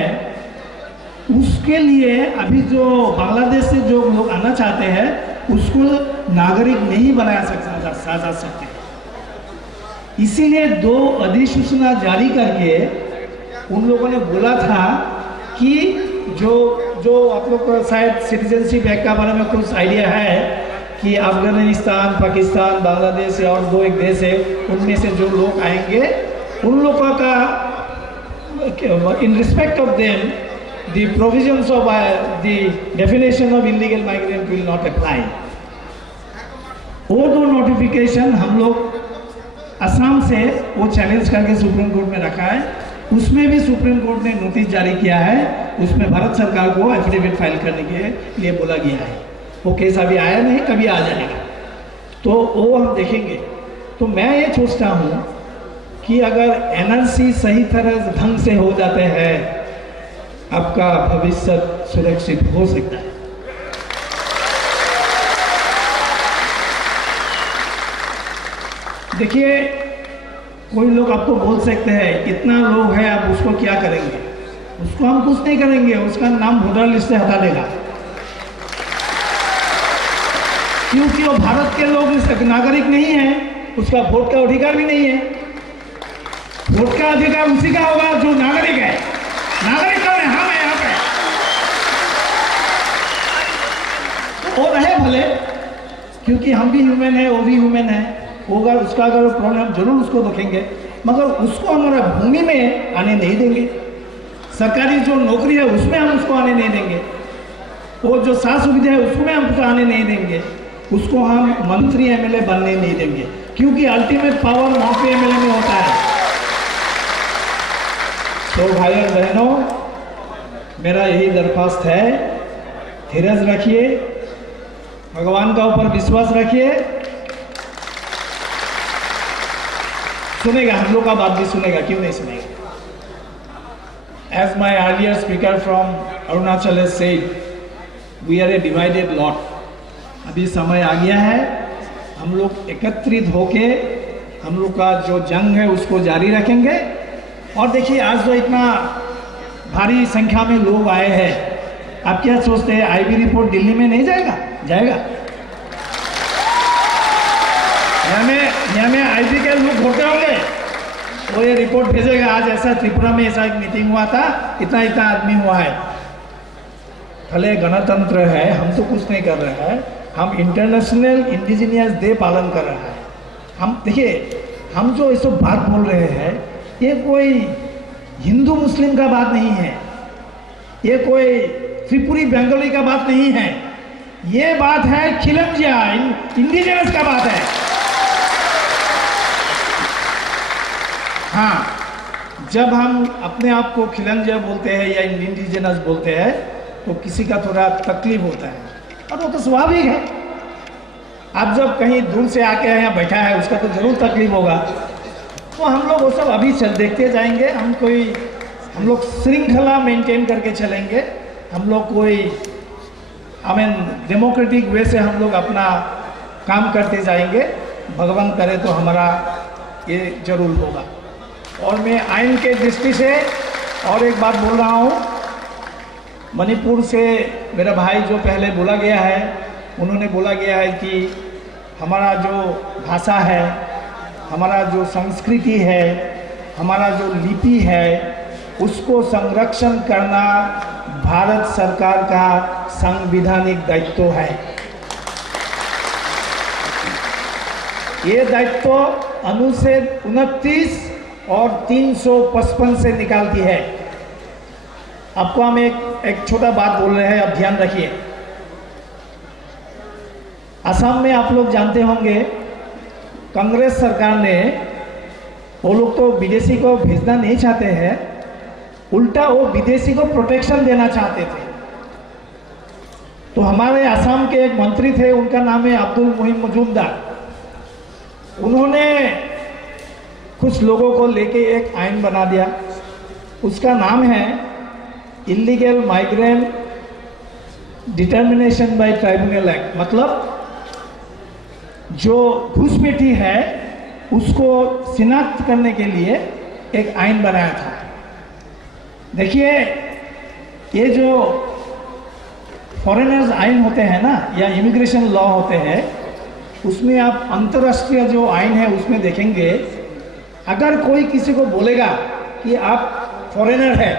उसके लिए अभी जो बांग्लादेश से जो लोग आना चाहते हैं उसको नागरिक नहीं बनाया जा सकते। इसीलिए 2 अधिसूचना जारी करके उन लोगों ने बोला था कि जो आप लोग को शायद सिटीजनशिप एक्ट का बारे में कुछ आइडिया है कि अफगानिस्तान, पाकिस्तान, बांग्लादेश और 2 एक देश है, उनमें से जो लोग आएंगे उन लोगों का in respect of them the provisions of the definition of illegal migrant will not apply। वो 2 नोटिफिकेशन हम लोग असम से वो चैलेंज करके सुप्रीम कोर्ट में रखा है। उसमें भी सुप्रीम कोर्ट ने नोटिस जारी किया है, उसमें भारत सरकार को एफिडेविट फाइल करने के लिए बोला गया है। वो केस अभी आया नहीं, कभी आ जाएगा, तो वो हम देखेंगे। तो मैं ये सोचता हूँ कि अगर एनआरसी सही तरह ढंग से हो जाते हैं, आपका भविष्य सुरक्षित हो सकता है। देखिए, कोई लोग आपको बोल सकते हैं इतना लोग है, आप उसको क्या करेंगे? उसको हम कुछ नहीं करेंगे, उसका नाम वोटर लिस्ट से हटा देगा, क्योंकि वो भारत के लोग नागरिक नहीं है, उसका वोट का अधिकार भी नहीं है। वोट का अधिकार उसी का होगा जो नागरिक है। नागरिक कौन है? हम है यहाँ पे। वो रहे भले, क्योंकि हम भी ह्यूमन है, वो भी ह्यूमन है, होगा उसका अगर प्रॉब्लम जरूर उसको देखेंगे, मगर उसको हमारा भूमि में आने नहीं देंगे। सरकारी जो नौकरी है उसमें हम उसको आने नहीं देंगे, वो जो सात सुविधा है उसमें हम उसको आने नहीं देंगे, उसको हम मंत्री एमएलए बनने नहीं देंगे, क्योंकि अल्टीमेट पावर वहाँ पे एमएलए में होता है। तो भाई और बहनों, मेरा यही दरख्वास्त है, धीरज रखिए, भगवान का ऊपर विश्वास रखिए, सुनेगा, हम लोग का बात भी सुनेगा, क्यों नहीं सुनेगा। As my earlier speaker from Arunachal has said, we are a divided lot. अभी समय आ गया है, हम लोग एकत्रित होके हम लोग का जो जंग है उसको जारी रखेंगे। और देखिए, आज जो इतना भारी संख्या में लोग आए हैं, आप क्या सोचते हैं आईबी रिपोर्ट दिल्ली में नहीं जाएगा? जाएगा। यहाँ में आईबी के लोग होते होंगे, वो ये रिपोर्ट भेजेगा, आज ऐसा त्रिपुरा में ऐसा एक मीटिंग हुआ था, इतना इतना आदमी हुआ है। भले गणतंत्र है, हम तो कुछ नहीं कर रहे हैं, हम इंटरनेशनल इंडिजिनियस डे पालन कर रहे हैं। हम देखिए, हम जो ये सब बात बोल रहे हैं, ये कोई हिंदू मुस्लिम का बात नहीं है, ये कोई त्रिपुरी बंगाली का बात नहीं है, ये बात है खिलंजिया इंडिजिनस का बात है। हाँ, जब हम अपने आप को खिलंजिया बोलते हैं या इंडिजिनस बोलते हैं तो किसी का थोड़ा तकलीफ होता है, और वो तो स्वाभाविक है। आप जब कहीं दूर से आके यहाँ बैठा है, उसका तो जरूर तकलीफ होगा। तो हम लोग वो सब अभी देखते जाएंगे, हम लोग श्रृंखला मेंटेन करके चलेंगे, हम लोग कोई डेमोक्रेटिक वे से हम लोग अपना काम करते जाएंगे। भगवान करे तो हमारा ये जरूर होगा। और मैं आइन के दृष्टि से और एक बात बोल रहा हूँ, मणिपुर से मेरा भाई जो पहले बोला गया है, उन्होंने बोला गया है कि हमारा जो भाषा है, हमारा जो संस्कृति है, हमारा जो लिपि है, उसको संरक्षण करना भारत सरकार का संवैधानिक दायित्व है। ये दायित्व अनुच्छेद 29 और 355 से निकालती है। आपको हम एक छोटा बात बोल रहे हैं, अब ध्यान रखिए। असम में आप लोग जानते होंगे, कांग्रेस सरकार ने, वो लोग तो विदेशी को भेजना नहीं चाहते हैं, उल्टा वो विदेशी को प्रोटेक्शन देना चाहते थे। तो हमारे असम के एक मंत्री थे, उनका नाम है अब्दुल मोहिम मजूमदार। उन्होंने कुछ लोगों को लेके एक आइन बना दिया, उसका नाम है illegal migrant determination by tribunal act. मतलब जो घुसपैठी है उसको शिनाख्त करने के लिए एक आइन बनाया था। देखिए, ये जो फॉरेनर्स आइन होते हैं ना, या इमिग्रेशन लॉ होते हैं, उसमें आप अंतर्राष्ट्रीय जो आइन है उसमें देखेंगे, अगर कोई किसी को बोलेगा कि आप फॉरेनर है,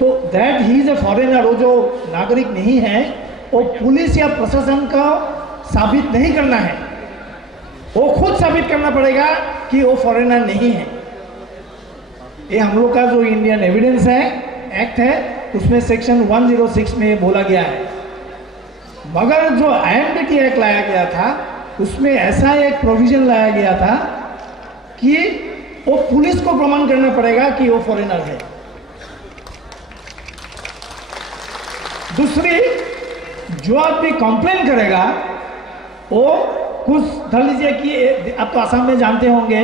तो that he is a foreigner, वो जो नागरिक नहीं है, वो पुलिस या प्रशासन का साबित नहीं करना है, वो खुद साबित करना पड़ेगा कि वो फॉरेनर नहीं है। ये हम लोग का जो इंडियन एविडेंस है एक्ट है, उसमें सेक्शन 106 में बोला गया है। मगर जो आईएमडीटी एक्ट लाया गया था, उसमें ऐसा एक प्रोविजन लाया गया था कि वो पुलिस को प्रमाण करना पड़ेगा कि वो फॉरेनर है। दूसरी, जो आदमी कंप्लेन करेगा वो कुछ धर लीजिए कि आप तो आसाम में जानते होंगे,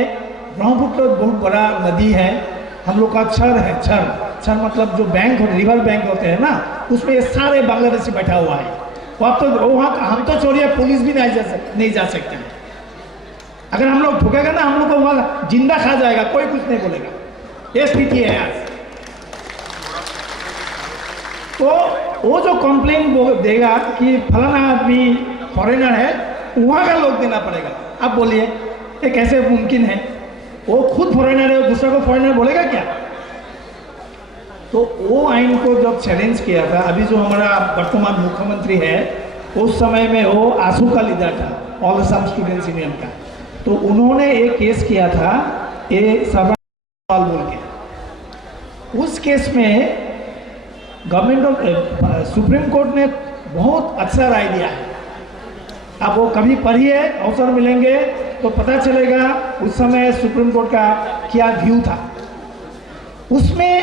ब्रह्मपुत्र बहुत बड़ा नदी है, हम लोग का छर है, छर मतलब जो बैंक रिवर बैंक होते हैं ना, उसमें ये सारे बांग्लादेशी बैठा हुआ है। वहाँ तो वहाँ हम तो छोड़िए, पुलिस भी नहीं जा सकते हैं। अगर हम लोग ठुकेगा ना, हम लोग को वहाँ जिंदा खा जाएगा, कोई कुछ नहीं बोलेगा। ये स्थिति है आज। तो वो जो कंप्लेन देगा कि फलाना आदमी फॉरेनर है, वहाँ का लोग देना पड़ेगा। अब बोलिए ये कैसे मुमकिन है? वो खुद फॉरेनर है, दूसरा को फॉरेनर बोलेगा क्या? तो वो आइन को जब चैलेंज किया था, अभी जो हमारा वर्तमान मुख्यमंत्री है, उस समय में वो आंसू का लीडर था, ऑल असम स्टूडेंट्स यूनियन का। तो उन्होंने एक केस किया था, ये सर्वपाल बोल के। उस केस में गवर्नमेंट ऑफ सुप्रीम कोर्ट ने बहुत अच्छा राय दिया है। आप वो कभी पढ़िए, अवसर मिलेंगे तो पता चलेगा उस समय सुप्रीम कोर्ट का क्या व्यू था। उसमें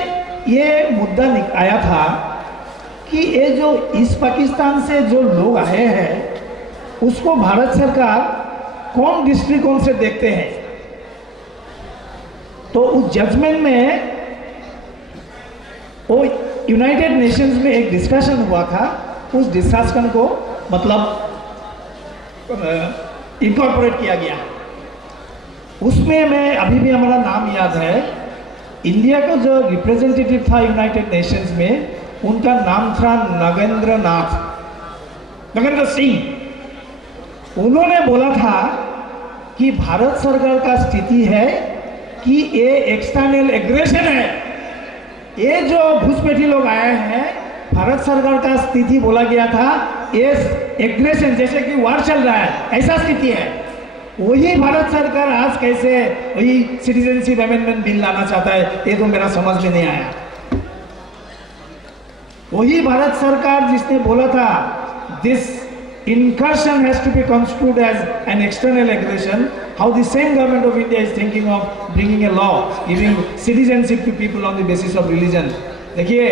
ये मुद्दा आया था कि ये जो ईस्ट पाकिस्तान से जो लोग आए हैं, उसको भारत सरकार कौन दृष्टिकोण से देखते हैं। तो उस जजमेंट में वो यूनाइटेड नेशंस में एक डिस्कशन हुआ था, उस डिस्कशन को मतलब इनकॉर्पोरेट किया गया। उसमें मैं अभी भी हमारा नाम याद है, इंडिया का जो रिप्रेजेंटेटिव था यूनाइटेड नेशंस में, उनका नाम था नगेंद्र सिंह। उन्होंने बोला था कि भारत सरकार का स्थिति है कि ये एक्सटर्नल एग्रेशन है। ये जो घुसपैठी लोग आए हैं, भारत सरकार का स्थिति बोला गया था ये एग्रेशन, जैसे कि वार चल रहा है, ऐसा स्थिति है। वही भारत सरकार आज कैसे वही सिटीजनशिप अमेंडमेंट बिल लाना चाहता है, ये तो मेरा समझ में नहीं आया। वही भारत सरकार जिसने बोला था this incursion has to be construed as an external aggression, how the same government of India is thinking of bringing a law giving citizenship to people on the basis of religion। देखिए,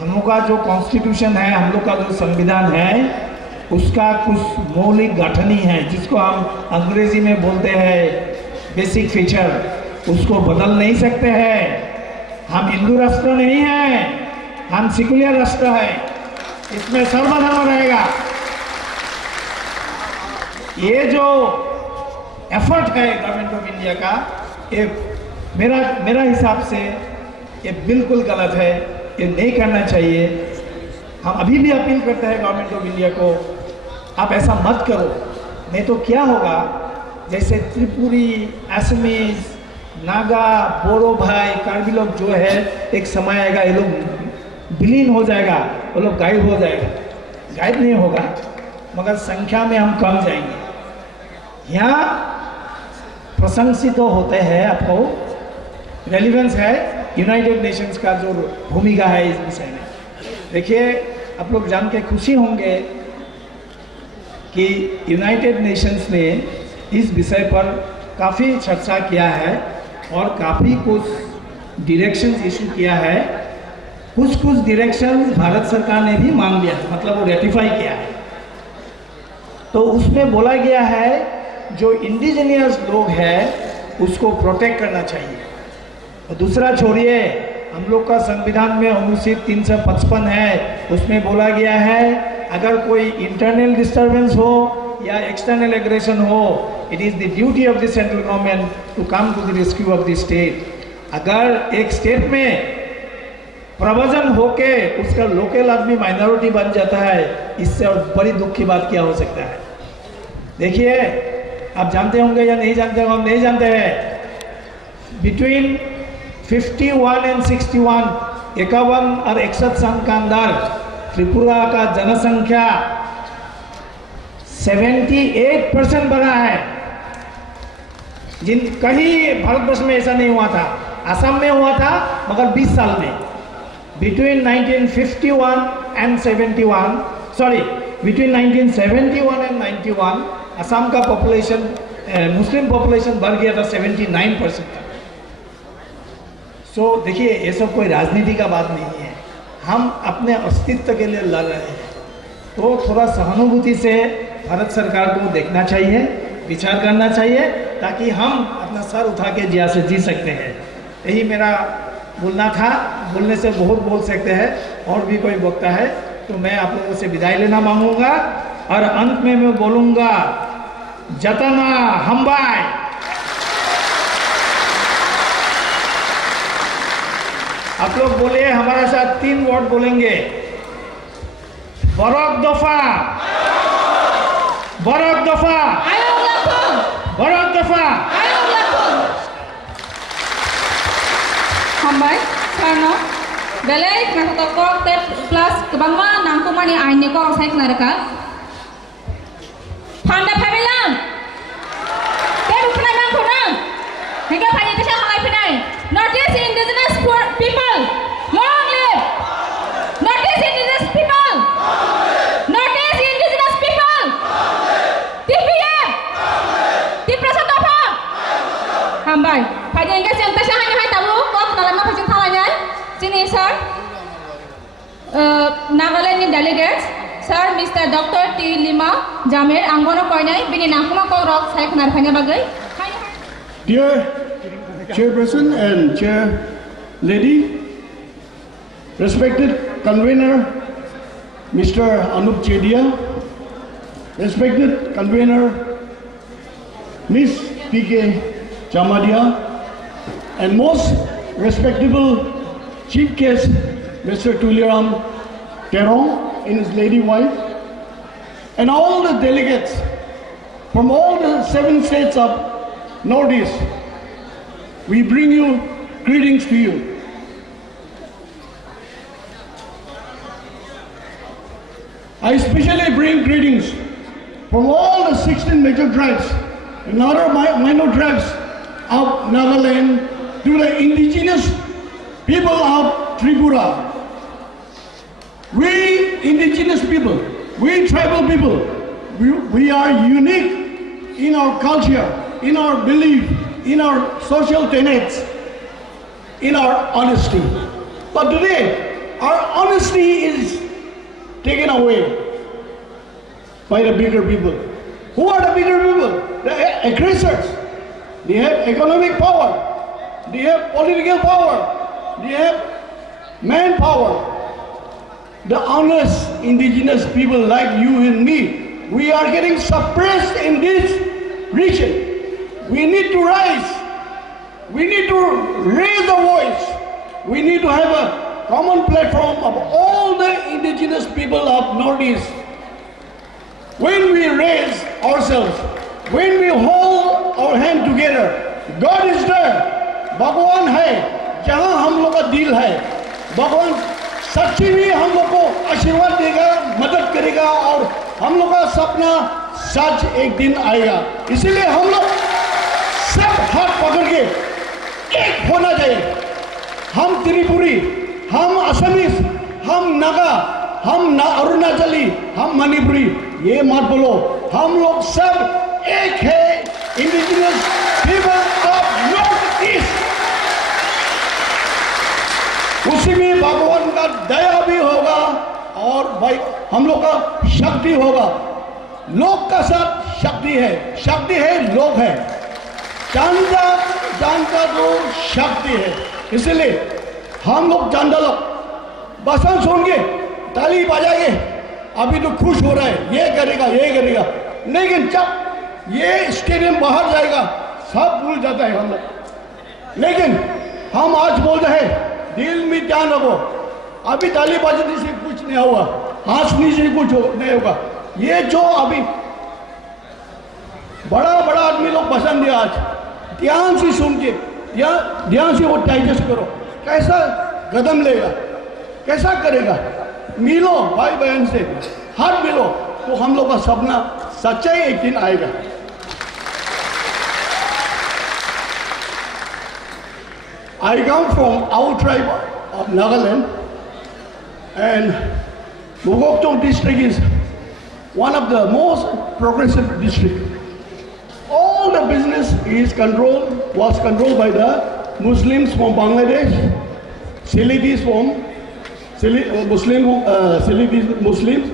हम लोग का जो constitution है, हम लोग का जो संविधान है, उसका कुछ मौलिक गठन ही है, जिसको हम अंग्रेजी में बोलते हैं बेसिक फीचर, उसको बदल नहीं सकते हैं। हम हिंदू राष्ट्र नहीं हैं, हम सेक्युलर राष्ट्र है, इसमें सर्वधर्म रहेगा। ये जो एफर्ट है गवर्नमेंट ऑफ इंडिया का, ये मेरा हिसाब से ये बिल्कुल गलत है, ये नहीं करना चाहिए। हम अभी भी अपील करते हैं गवर्नमेंट ऑफ इंडिया को, आप ऐसा मत करो, नहीं तो क्या होगा, जैसे त्रिपुरी, असमीज, नागा, बोरो भाई, कार्बी लोग जो है, एक समय आएगा ये लोग विलीन हो जाएगा, वो लोग गायब हो जाएगा। गायब नहीं होगा, मगर संख्या में हम कम जाएंगे। यहाँ प्रशंसित तो होते हैं, आपको रेलिवेंस है यूनाइटेड नेशंस का जो भूमिका है इस विषय में। देखिए, आप लोग जान के खुशी होंगे कि यूनाइटेड नेशंस ने इस विषय पर काफ़ी चर्चा किया है और काफ़ी कुछ डायरेक्शंस इशू किया है। कुछ डायरेक्शंस भारत सरकार ने भी मांग लिया, मतलब वो रेटिफाई किया है। तो उसमें बोला गया है जो इंडिजिनियस लोग हैं उसको प्रोटेक्ट करना चाहिए। और दूसरा छोड़िए, हम लोग का संविधान में अनुच्छेद 355 है, उसमें बोला गया है अगर कोई इंटरनल डिस्टर्बेंस हो या एक्सटर्नल एग्रेशन हो, it is the duty of the central government to come to the rescue of the state. अगर एक स्टेट में प्रवचन होके उसका लोकल आदमी माइनॉरिटी बन जाता है, इससे और बड़ी दुख की बात क्या हो सकता है। देखिए, आप जानते होंगे या नहीं जानते होंगे, हम नहीं जानते हैं, बिटवीन 51 एंड 61, 51 और 61 साल का अंदर त्रिपुरा का जनसंख्या 78% बढ़ा है। कहीं भारतवर्ष में ऐसा नहीं हुआ था, असम में हुआ था, मगर 20 साल में between 1951 and 71, sorry, between 1971 and 91, Assam का पॉपुलेशन, मुस्लिम पॉपुलेशन बढ़ गया था 79% का। सो देखिए, ये सब कोई राजनीति का बात नहीं है, हम अपने अस्तित्व के लिए लड़ रहे हैं। तो थोड़ा सहानुभूति से भारत सरकार को देखना चाहिए, विचार करना चाहिए, ताकि हम अपना सर उठा के जी सकते हैं। यही मेरा बोलना था। बोलने से बहुत बोल सकते हैं, और भी कोई वक्ता है तो मैं आप लोगों से विदाई लेना मांगूंगा, और अंत में मैं बोलूँगा जतना हम्बाई। आप लोग बोलिए हमारे साथ 3 वर्ड बोलेंगे। बरक दफा, बरक दफा, बरक दफा। हामबाय सारनो बेलेग नाथाखौ प्लास गोबांमा नांगौमानि आयेननिखौ आं सायख'नारखा फान्दा फाइलां बे रुखनाय मांखौनो हेंगा फाइनि गोसा हालायफैनाय North East indigenous people long live North East Indigenous people, North East Indigenous people, TPM, Tiprasa Topa. Hambai, pada yang kasih entah siapa yang hai tahu, kau dalam apa sih thalanya? Sini sir, Nagaland delegates, sir Mr. Dr. T. Lima Jamir, Anggono Koinai, bini nakuma kau rock saya kenar fanya bagai. Dear Chairperson and Chair Lady, respected convener Mr. Anup Chedia, respected convener Miss P.K. Chamadia, and most respectable chief guest Mr. Tuliram Terong and his lady wife, and all the delegates from all the 7 states of Northeast, we bring you greetings to you. I especially bring greetings from all the 16 major tribes and other minor tribes of Nagaland to the indigenous people of Tripura. We indigenous people, we tribal people, we are unique in our culture, in our belief, in our social tenets, in our honesty. But today, our honesty is taken away by the bigger people. Who are the bigger people? The aggressors. They have economic power. They have political power. They have manpower. The honest indigenous people like you and me, we are getting suppressed in this region. We need to rise. We need to raise the voice. We need to have a common platform of all the indigenous people of Northeast. When we raise ourselves, when we hold our hand together, God is there. भगवान है, जहाँ हम लोग का दिल है, भगवान सच्ची में हम लोग को आशीर्वाद देगा, मदद करेगा, और हम लोग का सपना सच एक दिन आएगा। इसीलिए हम लोग सब हाथ पकड़ के एक होना चाहिए। हम त्रिपुरी, हम असमीज, हम नागा, हम अरुणाचली, हम मणिपुरी, ये मत बोलो। हम लोग सब एक है, indigenous people of north east. उसी में भगवान का दया भी होगा, और भाई हम लोग का शक्ति होगा। लोग का साथ शक्ति है, लोग है। जानता तो शक्ति है। इसलिए हम लोग जानता लोग बसन सुन के ताली बजाएंगे, अभी तो खुश हो रहा है, ये करेगा, लेकिन जब ये स्टेडियम बाहर जाएगा सब भूल जाता है हम लोग। लेकिन हम आज बोल रहे हैं, दिल में ध्यान रखो, अभी ताली बजाने से कुछ नहीं हुआ, हंसने से कुछ नहीं होगा। ये जो अभी बड़ा आदमी लोग पसंद है, आज ध्यान से सुन के, ध्यान से वो डाइजेस्ट करो, कैसा कदम लेगा, कैसा करेगा। मिलो भाई बहन से, हाथ मिलो, तो हम लोग का सपना सच्चाई एक दिन आएगा। I come from our tribe of Nagaland, and Mugokchong district is one of the most progressive districts. All the business was controlled by the Muslims from Bangladesh, Seletis from Seletis Muslims,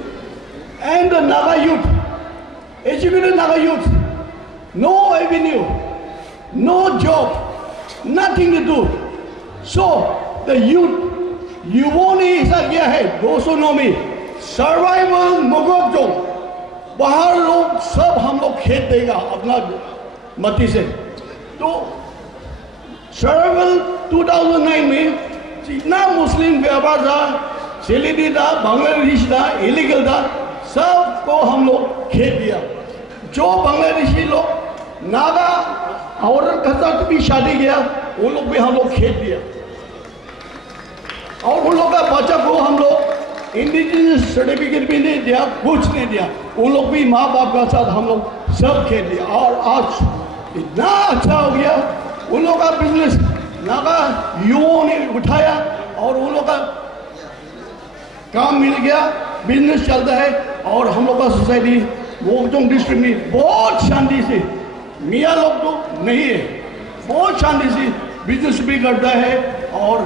and the Naga youth, educated Naga youth, no avenue, no job, nothing to do. So the youth, युवाओं ने ऐसा किया है, 200 में survival मुगोक जो बाहर लोग सब हम लोग खेत देगा अपना मती से। तो सर्वाइवल 2009 में जितना मुस्लिम व्यापार था, सेलिटी था, बांग्लादेशी था, इलीगल था, सबको हम लोग खेत दिया। जो बांग्लादेशी लोग नागा औरत के साथ भी शादी किया, वो लोग भी हम लोग खेत दिया। और उन लोगों का बच्चा को हम लोग इंडिजिनियस सर्टिफिकेट भी नहीं दिया, कुछ नहीं दिया। उन लोग भी माँ बाप का साथ हम लोग सब खेल दिया। और आज इतना अच्छा हो गया, उन लोगों का बिजनेस नागा युवाओं ने उठाया और उन लोगों का काम मिल गया, बिजनेस चलता है। और हम लोग का सोसाइटी वोकजोंग डिस्ट्रिक्ट में बहुत शांति से, मियाँ लोग तो नहीं है, बहुत शांति से बिजनेस भी करता है। और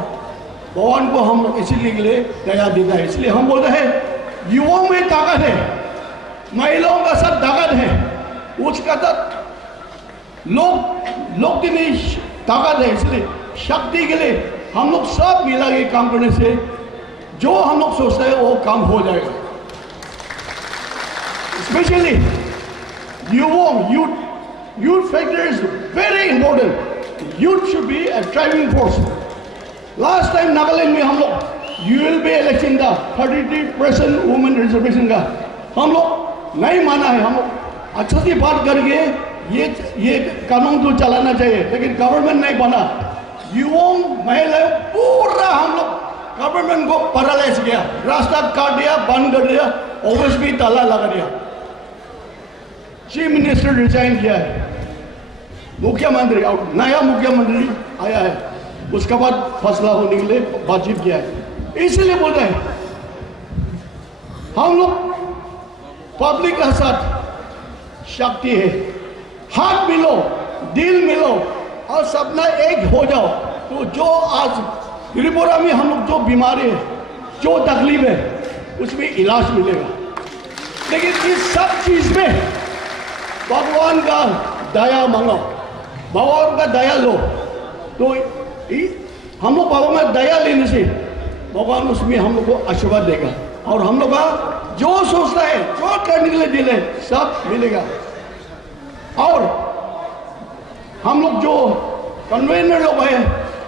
भगवान को हम इसीलिए लिए दया देता है। इसलिए हम बोलते हैं युवाओं में ताकत है, महिलाओं का साथ ताकत है, उसका साथ लोग के में ताकत है। इसलिए शक्ति के लिए हम लोग सब मिला के काम करने से जो हम लोग सोचते हैं वो काम हो जाएगा। Specially youth factor is very important. Youth should be a driving force. Last time Nagaland में हम लोग ULB इलेक्शन का 33% वुमेन रिजर्वेशन का हम लोग नहीं माना है। हम लोग अच्छा से बात करके ये कानून तो चलाना चाहिए, लेकिन गवर्नमेंट नहीं बना। युवाओं महिलाओं पूरा हम लोग गवर्नमेंट को पैरालाइज किया, रास्ता काट दिया, बंद कर दिया, ऑफिस भी ताला लगा दिया। चीफ मिनिस्टर रिजाइन किया है, मुख्यमंत्री और नया मुख्यमंत्री आया है, उसके बाद फैसला होने के लिए बातचीत किया है। इसलिए बोल रहे हैं हम लोग पब्लिक के साथ शक्ति है, हाथ मिलो, दिल मिलो और सबना एक हो जाओ। तो जो आज त्रिपुरा में हम लोग जो बीमारी है, जो तकलीफ है, उसमें इलाज मिलेगा। लेकिन इस सब चीज में भगवान का दया मांगो, भगवान का दया लो। तो हम लोग भगवान में दया लेने से भगवान उसमें हम लोग को आशीर्वाद देगा। और हम लोग का जो सोचता है, जो करने के लिए दिल है, सब मिलेगा। और हम लोग जो कन्वेनर लोग हैं,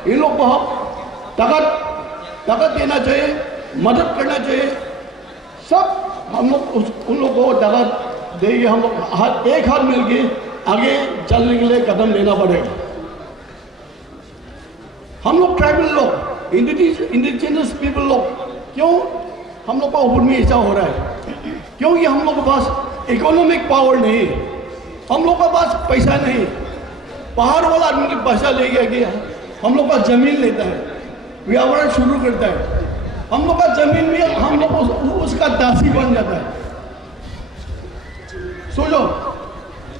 इन लोग को हम ताकत देना चाहिए, मदद करना चाहिए। सब हम लोग उन लोग को ताकत देंगे। हम लोग एक हाथ मिलके आगे चलने के लिए कदम लेना पड़ेगा। हम लोग ट्राइबल लोग, इंडिजिनस पीपल लोग, क्यों हम लोग का ऊपर में ऐसा हो रहा है? क्योंकि हम लोग के पास इकोनॉमिक पावर नहीं है, हम लोग का पास पैसा नहीं। बाहर वाला आदमी के पैसा ले गया, हम लोग का जमीन लेता है, व्यापार शुरू करता है, हम लोग का जमीन में हम लोग उसका दासी बन जाता है। सोचो,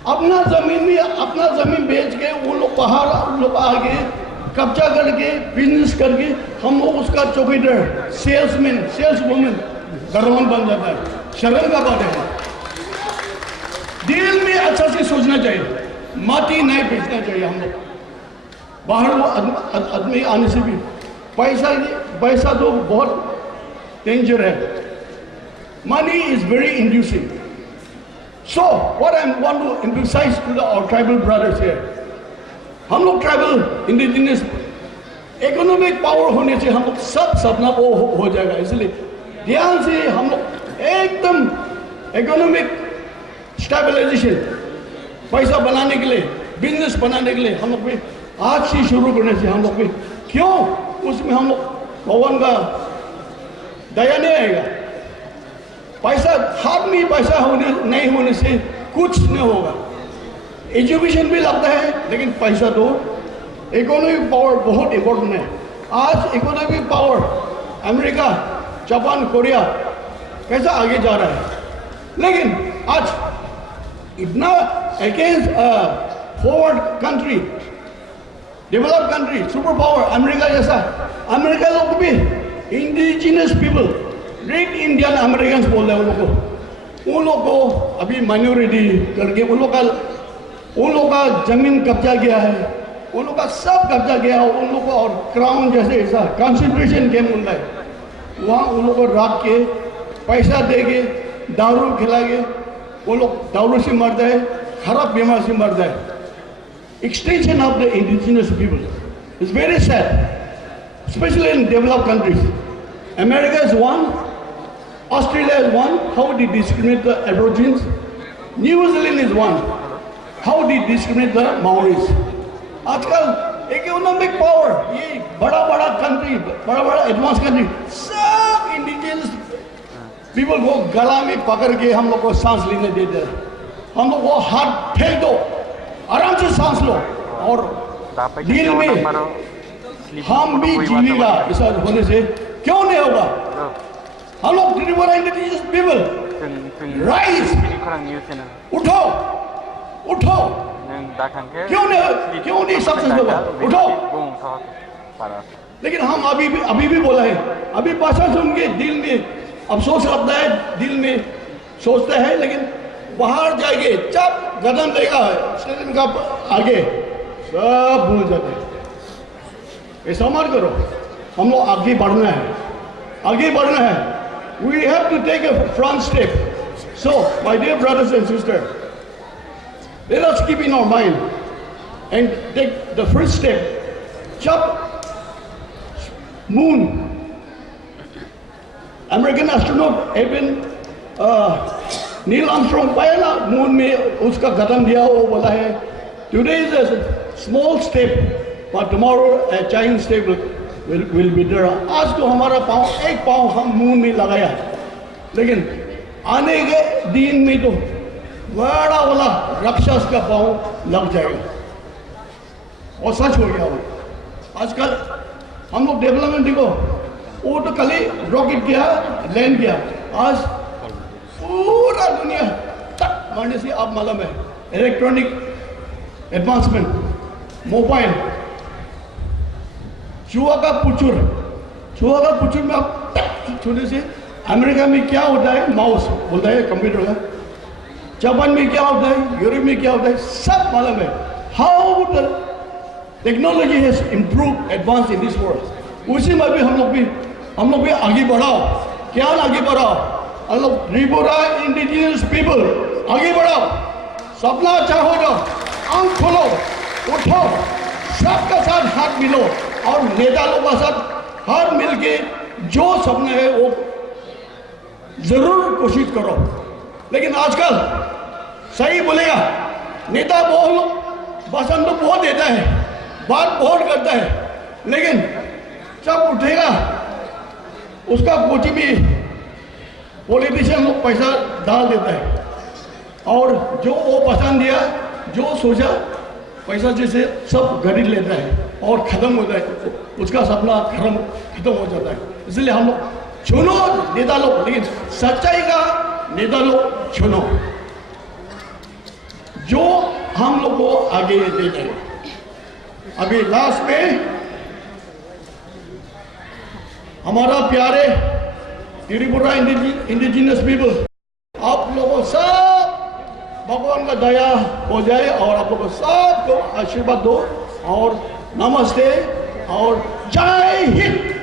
अपना जमीन बेच के वो लोग बाहर आगे कब्जा करके बिजनेस करके हम लोग उसका चौकीदार, सेल्स वुमेन दरवान बन जाता है। शर्म का बात है। दिल में अच्छा से सोचना चाहिए, माटी नहीं बेचना चाहिए। हम लोग बाहर आदमी आने से भी पैसा तो बहुत डेंजर है। Money is very inducing. So what I want to emphasise to our tribal brothers here, हम लोग ट्राइबल इंडिजिनियस इकोनॉमिक पावर होने से हम लोग सब सपना वो हो जाएगा। इसलिए ध्यान से हम लोग एकदम इकोनॉमिक स्टेबलाइजेशन, पैसा बनाने के लिए, बिजनेस बनाने के लिए हम लोग भी आज से शुरू करने से हम लोग भी क्यों उसमें हम लोग भगवान का दया नहीं आएगा। पैसा हाथ में पैसा नहीं होने से कुछ नहीं होगा। एजुकेशन भी लगता है, लेकिन पैसा तो इकोनॉमिक पावर बहुत इंपॉर्टेंट है। आज economic power America, Japan, Korea कैसा आगे जा रहा है, लेकिन आज इतना against forward country develop country, super power America जैसा, अमेरिका लोग भी indigenous people, great Indian American बोल रहे हैं उन लोग को अभी माइनॉरिटी करके उन लोग का जमीन कब्जा किया है, उन लोग का सब कब्जा किया है, उन लोग को और क्राउन जैसे ऐसा कंसंट्रेशन कैंप बोल रहा है, वहाँ उन लोग को रख के पैसा दे के दारू खिला के वो लोग दारू से मरता है, खराब बीमार से मरता है. Extinction of the indigenous people is very sad, especially in developed countries. America is one, Australia is one, how they discriminate the Aborigines. New Zealand is one, how they discriminate the Maoris. आजकल economic power, ये बड़ा country, बड़ा advance country, सब indigenous people को गला में पकड़ के हम लोग को सांस लेने देते हैं. हम लोग को हाथ फेंक दो, आराम से सांस लो, और दिल में हम भी जीवेगा. ऐसा होने से क्यों नहीं होगा? हम लोग त्रिपुरा इंडिजिनस पीपल राइज, उठो उठो, क्यों नहीं सक्सेस होगा? उठो. लेकिन हम अभी भी बोला है, अभी भाषा सुन के दिल में अफसोस लगता है, दिल में सोचते हैं, लेकिन बाहर जाएंगे जब कदम लेगा स्टेशन का आगे सब भूल जाते हैं. ऐसा मत करो, हम लोग आगे बढ़ना है, आगे बढ़ना है. We have to take a front step. So, my dear brothers and sisters, let us keep in our mind and take the first step. जब moon, American astronaut Edwin Neil Armstrong पाया ना मून में, उसका कदम दिया, वो बोला है today is a small step but tomorrow a giant step will be there. आज तो हमारा एक पाँव हम मून में लगाया, लेकिन आने के दिन में तो बड़ा वाला राक्षस का पाँव लग जाएगा. और सच हो गया वो. आजकल हम लोग डेवलपमेंट देखो, वो तो कल ही रॉकेट किया, लैंड किया, आज पूरा दुनिया तक मारने से आप मालूम है. इलेक्ट्रॉनिक एडवांसमेंट, मोबाइल, चूहा का पुचुर में आप छूने से. अमेरिका में क्या होता है, माउस बोलता है कंप्यूटर का. जापान में क्या होता है, यूरोप में क्या होता है, सब मालूम है. How the technology has improve advance in this world. उसी में भी हम लोग भी आगे बढ़ाओ, ज्ञान आगे बढ़ाओ. हम लोग त्रिपुरा इंडिजिनस पीपल आगे बढ़ाओ, सपना चाहो तो आंख खोलो, उठो, सबका साथ हाथ मिलो, और नेता लोगों के साथ हाथ मिलके जो सपना है वो जरूर कोशिश करो. लेकिन आजकल सही बोलेगा, नेता बहुत भाषण तो बहुत देता है, बात बहुत करता है, लेकिन जब उठेगा उसका कोची में पॉलिटिशियन लोग पैसा डाल देता है, और जो वो पसंद दिया, जो सोचा, पैसा जैसे सब खरीद लेता है और ख़त्म होता है, उसका सपना खत्म हो जाता है. इसलिए हम लोग चुनो नेता लोग, लेकिन सच्चाई का नेता लोग चुनो जो हम लोग को आगे ले जाए. अभी लास्ट में हमारा प्यारे त्रिपुरा इंडिजिनस पीपल, आप लोगों सब भगवान का दया हो जाए और आप लोगों सबको आशीर्वाद दो, और नमस्ते और जय Hind.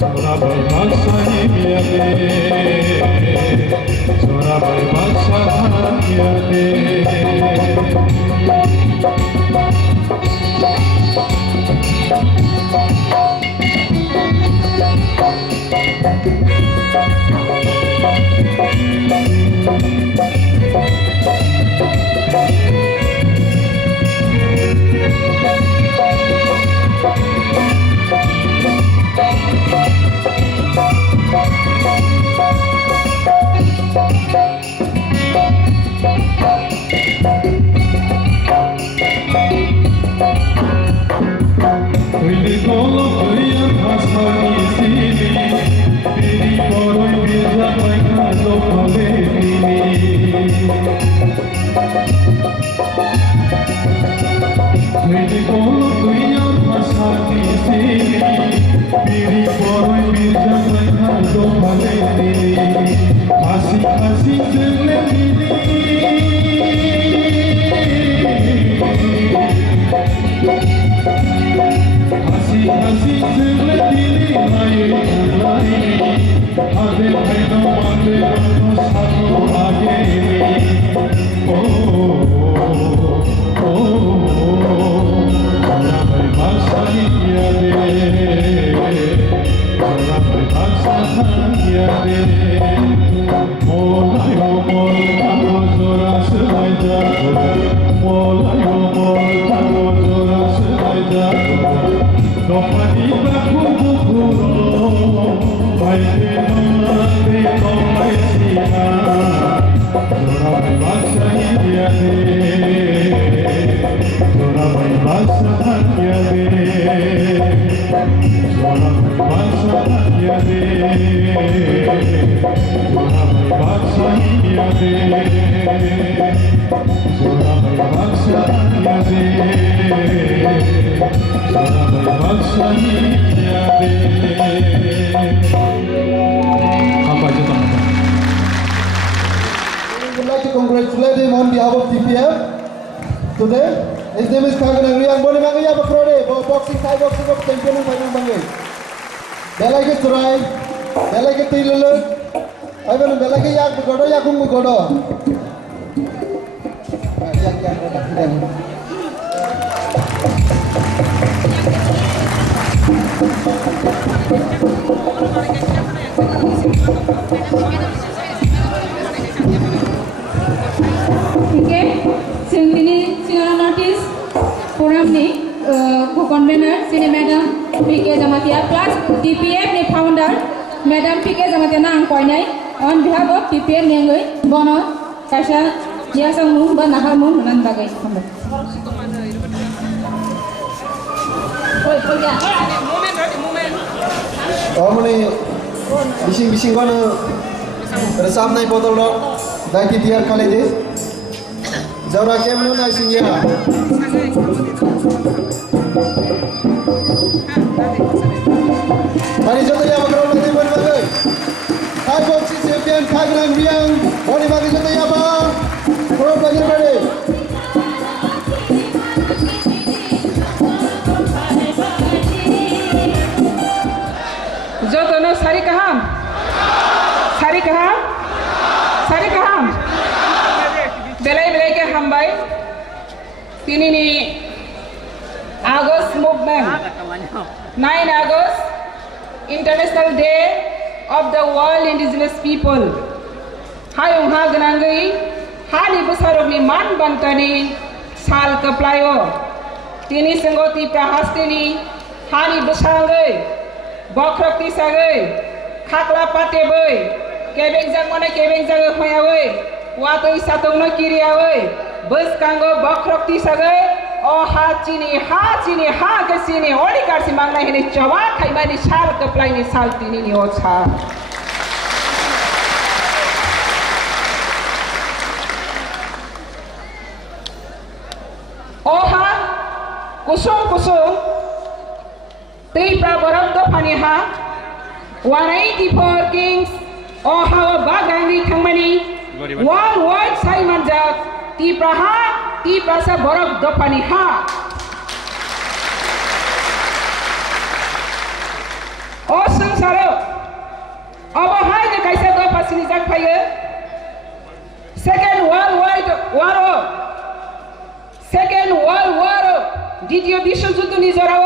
Sorabai Baksa Himyade Sorabai Baksa Himyade We would like to congratulate him on behalf of TPF today. His name is Kanganang Riang. Boleh manggil apa Frode? Boxing, Thai boxing of champion yang banyak manggil. Belai ke turai, belai ke tilulu. Ayo belai ke yak begodo, yakung begodo. Okay, sini notice forum ni co-convener sini Madam PK Jamatia plus TPF ni founder Madam PK Jamatia na angkoi nai on behalf of TPF ni angkoi bono kasha dia sang ba nahar mum nan bagai sambat. Kamu ni bising kau na resam naik botol dok. Baik tiar kali ni. Jauh kem lu naik sini ya. Hari jodoh ya makro nanti berbagai. Thai boxing champion Kanganang Riang. Boleh bagi jodoh ya bang. Pro belajar balik. जो दोनों सारी कहाँ बेलाई के हम भाई तीनी अगस्त movement 9 अगस्त international day of the world indigenous people हाय उहाँ गनांगई हाली बुसारोगनी मान बंतनी साल कपलायो तीनी संगोती प्रहास्तिनी हाली बुसांगई बख्रक्ति सागै खाकला पाटेबै केबें जाग माने केबें जाग होयाबै वातै सातौनो किरियाबै बसकांगो बख्रक्ति सागै ओ हा चिनी हा गसिनी ओडी गारसि मांगनाय हेनि चवा खाइमानि साल कप्लाइनि साल तिनिनि ओछा ओहा कुसुम Tipra Borokdo Paniha 184 Kings Ohawa Bagani Tangmani One Word Saimanja Tipra Sa Borokdo Paniha Osang संसारो अब हाय ने कैसे गो फासिनि जाक फायो सेकेंड वर्ल्ड वार द्वितीय विश्व युद्धनि जराव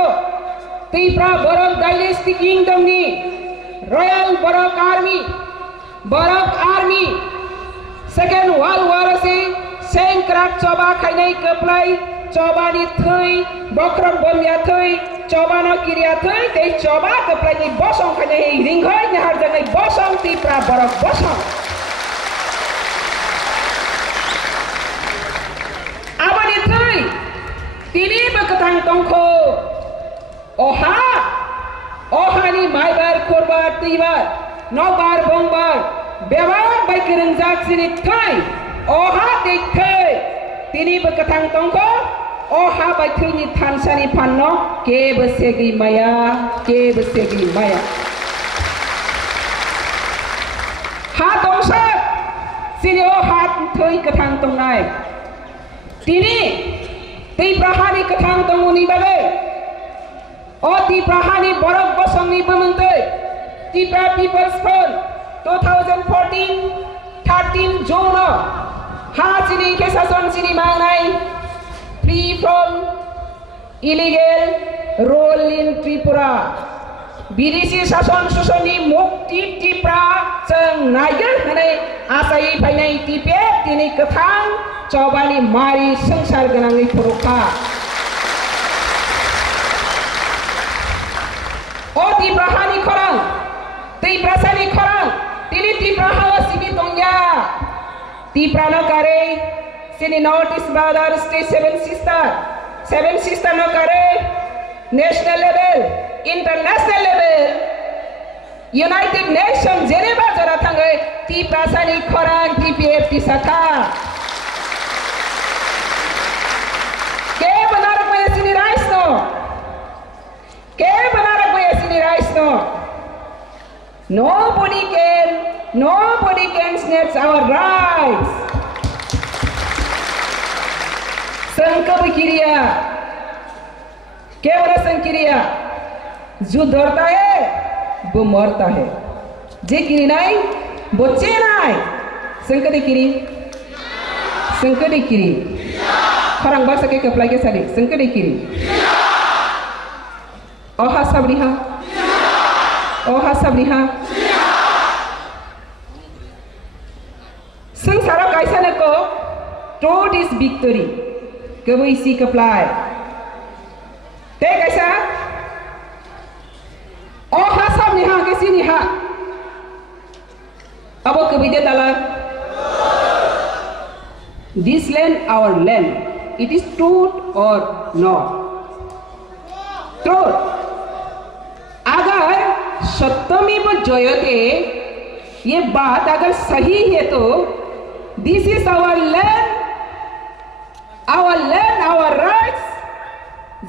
तैफ्रा बरफ डाइनेस्टी किंगडमनि रॉयल बरफ आर्मी सेकेंड वर्ल्ड वार से सेंक्राक चबा खाइनाय कपलाय चबानि थै बक्रम बमिया थै चबानो किरिया थै तै चबा कपलायनि बसं खाइनाय रिंघै नहार जनै बसं तैफ्रा बरफ बसं आबानि थै तिनिबो गोथां दंखौ अहानि माइबार खरबार तैबार नबार बंबार बेबार बायगोरों जागसिनि थै अहा दै थै तिनिबो गोथां दंखौ अहा बायथैनि थानसानि फाननो केबो सेगै माया हा दंसा सिनि अहा थै गोथां दंनाय तिनि तैफ्राहानि गोथां दंनि बागै तैफ्राहानि बरफ बसंनि बमोन्दै तैफ्रा पिपल्स फ्रन्ट 2014-13 जून हा सिनि केसासन सिनि मांनाय free from illegal rule in Tripura बिदेशी शासन सुसननि मुक्ति तैफ्रा जों नायगोन होननानै आसायै फैनाय तिपे दिनै गोथां चबानि मारि संसार गोनाङै फरखा तैफ्राहानि खरां तैफ्रासानि खरां तिनि तैफ्राहा सिबि दंया तैफ्रानो कारे सिनि North East brother state seven sister नो कारे national level international level united nation Geneva जरा थाङै तैफ्रासानि खरां टीपीएफ तिसाथा के बनारक में सिनि rice no nobody can snatch our rights संकल्पक्रिया केवल संक्रिया जो डरता है वो मरता है जे किरी नहीं बच्चे नहीं संकल्पक्री खरंग बार सके कपला के सारी संकल्पक्री ओहा साबरिहा संसारा कैसा न को थ्रू दिस विक्ट्री कभी सी कपलाय ते कैसा ओहा साबरिहा के सी निहा अब कभी दे डाला this land our land it is truth or not truth अगर सत्यमेव जयते ये बात अगर सही है तो this is our land our rights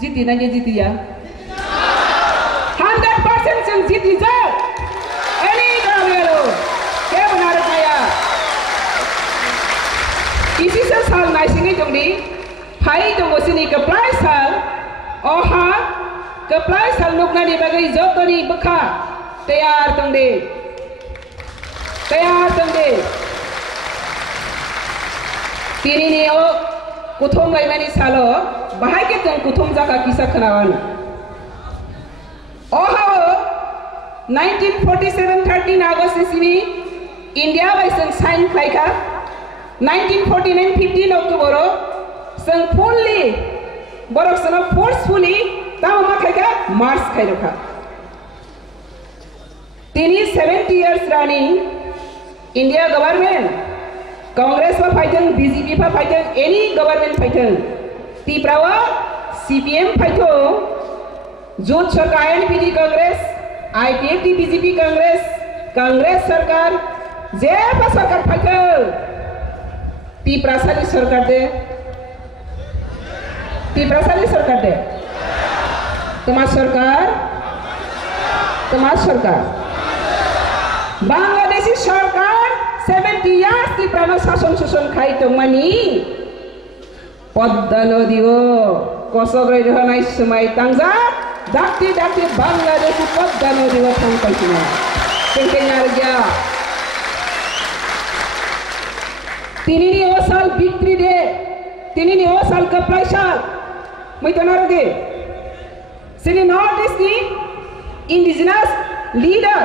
जीती ना ये जीती या 100% से जीती जा एनी गावेलो क्या बना रखा या इसी से साल नाइसिंगे जोंडी भाई तो मुझे कपड़ाई साल ओहा कपड़ाई साल नुकनानी बगरी जोतनी बखा तैयार तंदे तिनी ने ओ कुथुम गायमानी सालो बाहाय के जों कुथुम जाका किसा खोनावान ओहा 1947-13 आगस्ट सिनि इंडिया बाय जों साइन खायखा 1949-15 अक्टोबर जों फुल्ली बरफ सना फोर्सफुली ताव मा खायखा मार्च खायरखा तिनी 70 years running India government Congress में फाइटन BJP में फाइटन any government फाइटन तीप्रावा CPM फाइटो जोत सरकार NPD Congress IPFT BJP Congress सरकार जे सरकार फाइटो तीप्रासाली सरकार दे तुम्हारा सरकार बांग्लादेशी सरकार 70 years की प्राण शासन खाई तो मनी पद्दा नदियो कसग्रै रहनाय समय तांजा dakti Bangladesh pot dano diwa thang kalkina tengkenyar gya tinini osal victory day tinini osal kaplai sal maitonar de sini northeast ni indigenous leader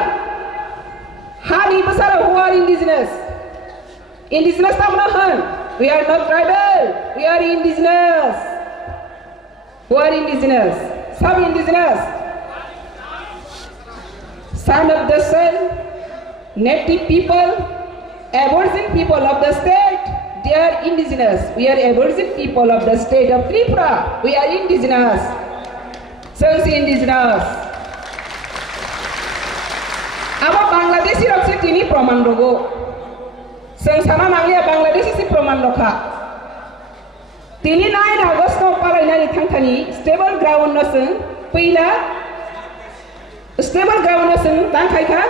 hani besar who are indigenous tamna han we are not tribal we are indigenous who are indigenous sub indigenous son of the sun native people aboriginal people of the state they are indigenous we are aboriginal people of the state of Tripura we are indigenous so indigenous aba Bangladeshi rokse tini proman rogo seng sama manglia Bangladeshi si proman lokha tini 9 August no parainani thangthani stable ground no seng peila stable ground no seng tangkhai kha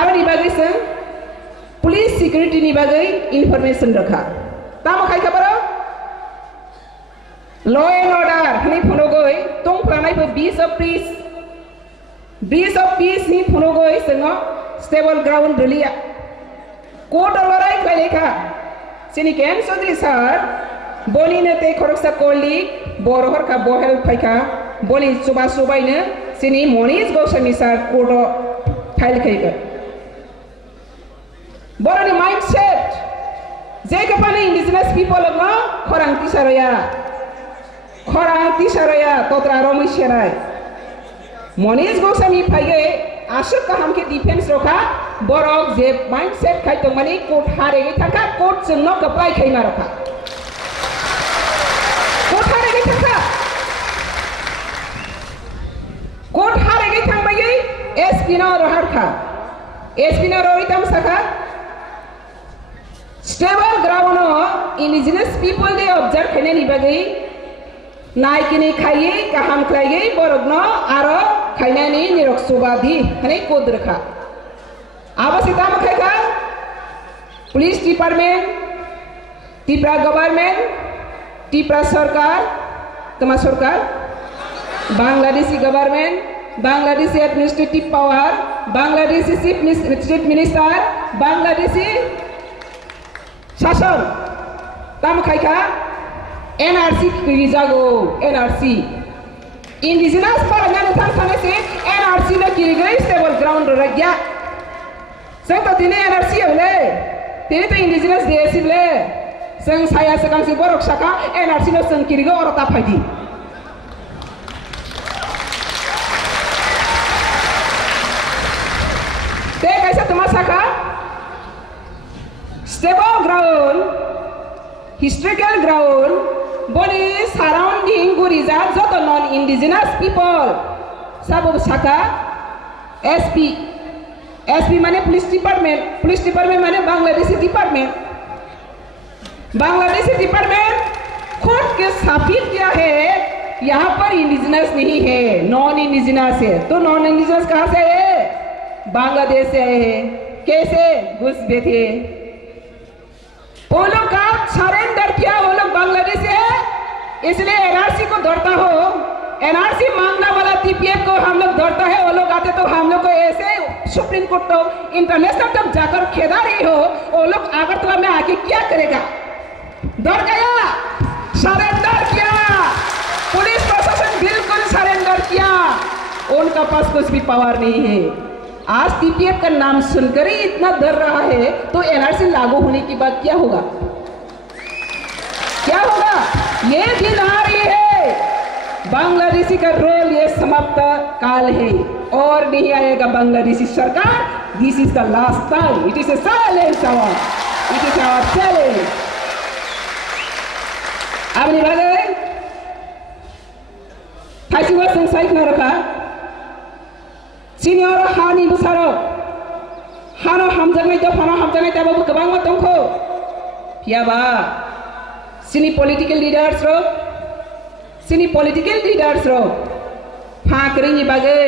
abani bagai seng police security ni bagai information rakha tama khai khabaro law and order hani phonogoi tong pranai pe 20 of peace ni phonogoi sengo stable ground relia court alwarai khaileka sini ken sodri sir boli ne te khoroksa kolli borohor ka bohel phaika boli suba subaine sini monish goswami sir court file khaika boroni mindset je kapane indigenous people of khorang tisaraya totra romi sherai monish goswami phaige ashok kaham ke defense rokha borok je mindset khai tongmani court hare ge thaka court jengno kaplai khaina rokha court hare ge thangbai SP no rohar kha SP no roitam sakha stable ground no indigenous people they observe khane ni bagai naikini khaiye kaham khlaiye borogno aro khainani nirok subadhi khane code rakha abasita makhaika police department Tripura government Tripura sarkar tama sarkar Bangladeshi government Bangladeshi administrative power Bangladeshi chief minister Bangladeshi Shason tam khaika NRC kirijago NRC indigenous parangana tham sane se NRC na kirigai stable ground ragya sang ta tine NRC hole tine to indigenous DSC le sang saya sakang si borok saka NRC no sang kirigo orata phaidi te kaisa tuma saka stable ground historical ground body surrounding Gurija joto non indigenous people sabo saka SP माने police department माने Bangladeshi department खुद के स्थापित किया है यहाँ पर indigenous नहीं है नॉन इंडिजिनस है तो नॉन इंडिजिनस कहाँ से है बांग्लादेश से आए हैं कैसे घुस बैठे वो लोग का सरेंडर किया वो लोग बांग्लादेश से इसलिए एनआरसी को दौड़ता हो एनआरसी मांगने वाला टीपीएफ को हम लोग दौड़ता है वो लोग आते तो हम लोग को ऐसे सुप्रीम कोर्ट तो इंटरनेशनल तक जाकर खेदा रही हो वो लोग अगरतला में आके क्या करेगा दौड़ गया सरेंडर किया पुलिस प्रशासन बिल्कुल सरेंडर किया उनका पास कुछ भी पावर नहीं है आज टीपीएफ का नाम सुनकर ही इतना डर रहा है तो एनआरसी लागू होने के बाद क्या होगा ये दिन आ रही है बांग्लादेशी का रोल ये समाप्त काल है और नहीं आएगा बांग्लादेशी सरकार this is the last time it is a challenge it is our challenge अब निभागे फाइसी वर्ष संसाइक न रखा सीनियर हानि बुसारो हानो हमजंगै तो फानो हमजंगै ताबो गोबां मा दंखो पियाबा सिनी पॉलिटिकल लीडर्स रो फाकरिनि बागै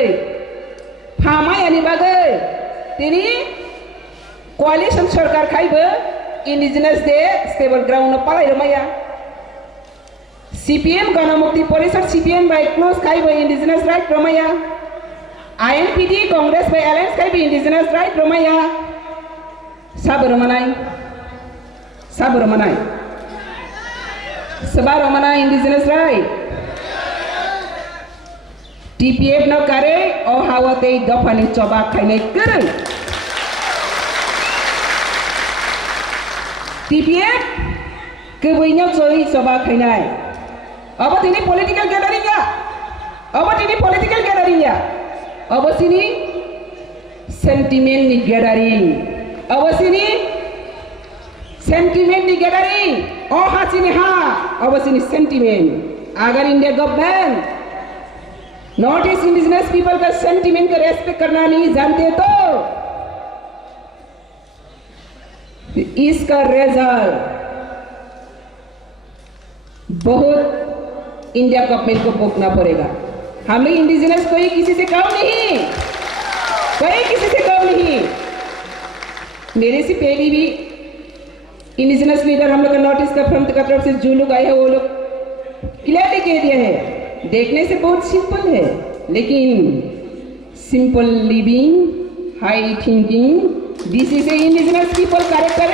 फामायानि बागै तिनी कोalition सरकार खाइबो इंडिजिनस दे स्टेबल ग्राउंड पालाय रमाया CPM Ganamukti Polisat CPM by close kai by indigenous right Romaya. INPD Congress by alliance kai by indigenous right Romaya. Sabaromanai. Sabaromanai indigenous right. TPF no kare o hawate dopani coba kainai keren. TPF kebuinya coy coba kainai. Apa ini political gathering ya? Apa ini political gathering ya? Apa sini sentiment ni gathering? Apa sini sentiment ni gathering? Oh ha sini ha. Apa sini sentiment? Agar India government Northeast indigenous people का sentiment का respect करना नहीं जानते तो इसका result बहुत India government को भुगतना पड़ेगा। हम लोग इंडिजिनस कोई किसी से कम नहीं, मेरे से पहले भी इंडिजिनस लीडर हम लोग का नॉर्थ ईस्ट का फ्रंट का तरफ से जो लोग आए हैं वो लोग क्लियरली कह दिया है। देखने से बहुत सिंपल है, लेकिन simple living, high thinking, this is a indigenous people character.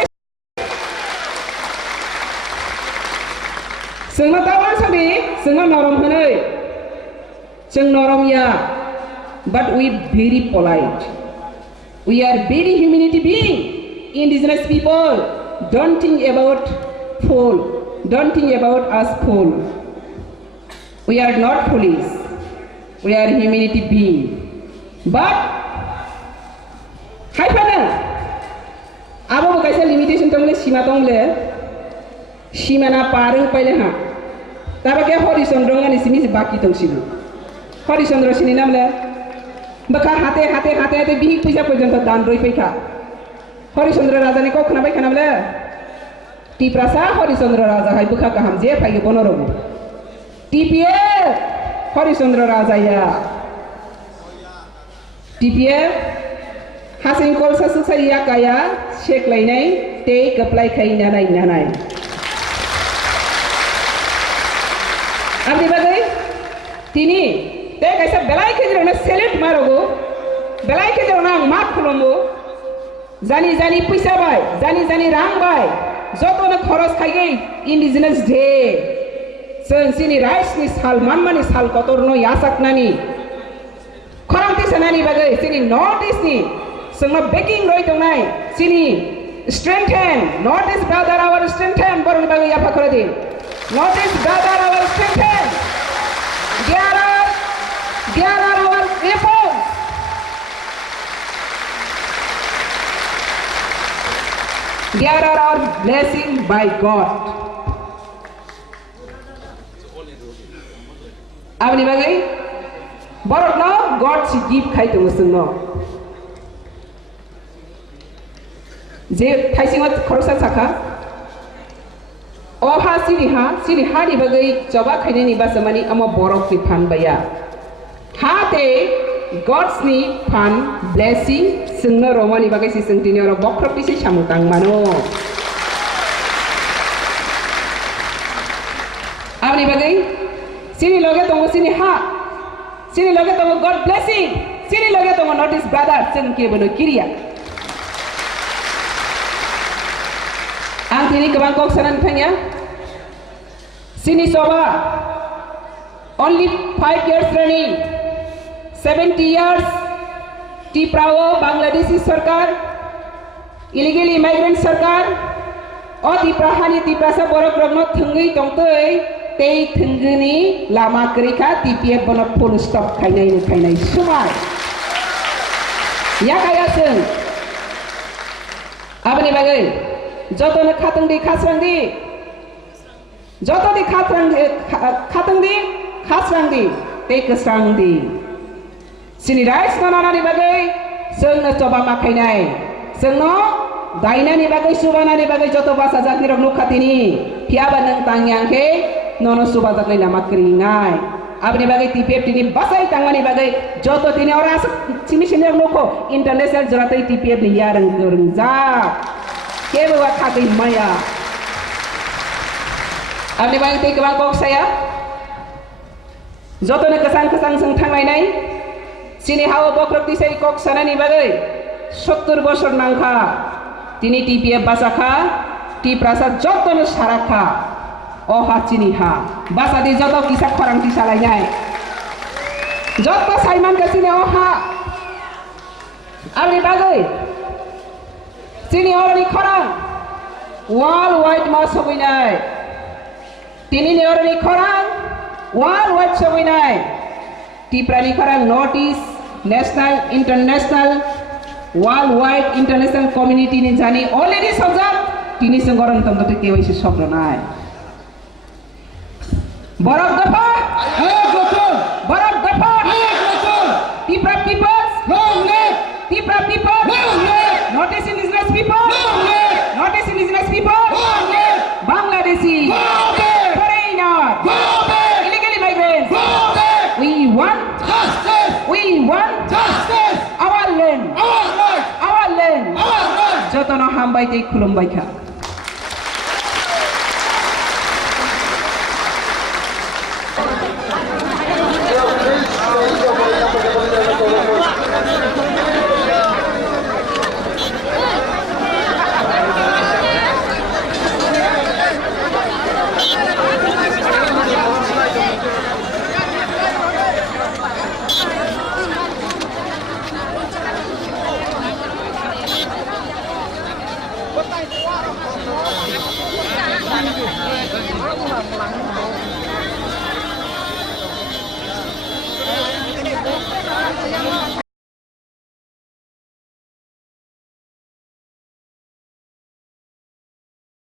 Sengma tawan sabi, sengma norom hanai, seng norom ya, but we very polite. We are very humanity being. Indigenous people, don't think about fool, don't think about us fool. We are not police. We are humanity being. But, hai pana, abo kaisa limitation tongle sima tongle. Simana parang pale ha. Taba ke Horizondro ngani simi baki tong silu. Horizondro sini namle. Baka hate bihi puja porjonto dan roi peika. Horizondro raja ni kok khana bai khana mle. Tiprasa Horizondro raja hai bukha kaham je pai bonorobu. TPF Horizondro raja ya. TPF hasin kol sa susaya kaya shek lainai te kaplai khai nanai. Abdi bagai, tini, te kaisa belai ke jero na select marogo, belai ke jero na mat khulombo, jani puisa bai, jani rang bai, joto na khoros khai gai indigenous day, sini rice ni sal manmani sal kotor no yasak nani, khoranti sanani bagai, sini northeast ni, sengma baking roi tong nai, sini strengthen, northeast brother our strengthen, baru bagai apa koradi. Notice brother our strengthen. There are our reforms. There are our blessing by God. Abni bagai, borok no God si give khai tu musun no. Je thai singot khorosa saka. Oh ha sini ha di bagai coba kayaknya nih bahasa mani ama borok di pan baya. Ha te God's ni pan blessing sengna romani bagai si sengtini orang bokrok di si samutang mano. Abni bagai sini loge tunggu sini loge tunggu God blessing, sini loge tunggu notice brother sengke bono kiriya. Ang tini kebang kok sanan tanya. Sini soba, only 5 years running, 70 years, Tiprao Bangladeshi Sarkar, illegal immigrant Sarkar, o Tiprahani Tiprasa borok rogno thungi tongtoi, tei thungni lama kerika TPF bono full stop kainai sumai. Ya kaya seng, apa ni bagai? Joto na khatang di khasrang di. Joto di khatang di te kesrang di. Sini rice nana ni bagai seng na coba makai nai. Seng no daina ni bagai subana ni bagai joto bahasa jat ni rok khatini. Piaba nang tangyang ke nono suba jat ni lama keringai. Abni bagai TPF ini basai tangani bagai joto tini orang sini noko international juratai TPF ni yarang gerengja. Kewa kaki maya. Abni bang tei kebang kok saya. Jotone kesang-kesang sing thanglai sini hawa bokrokti sei kok sanani bagai 70 বছর nangkha tini TPF basakha ti prasad jotone sarakha oha chini ha basadi joto kisa khorang ti salai nyai joto saiman ka sini oha abni bagai sini orani khorang worldwide ma sobinai tini ni orani khorang worldwide sobinai ti prani khorang notice national international worldwide international community ni jani already sajak tini senggoran tentu te KYC sopro nai barak dapat barak dapat tipra people tipra people notice indigenous people notice indigenous people Bangladeshi foreigner illegally migrants we want justice our land jotono hambai te khulumbai kha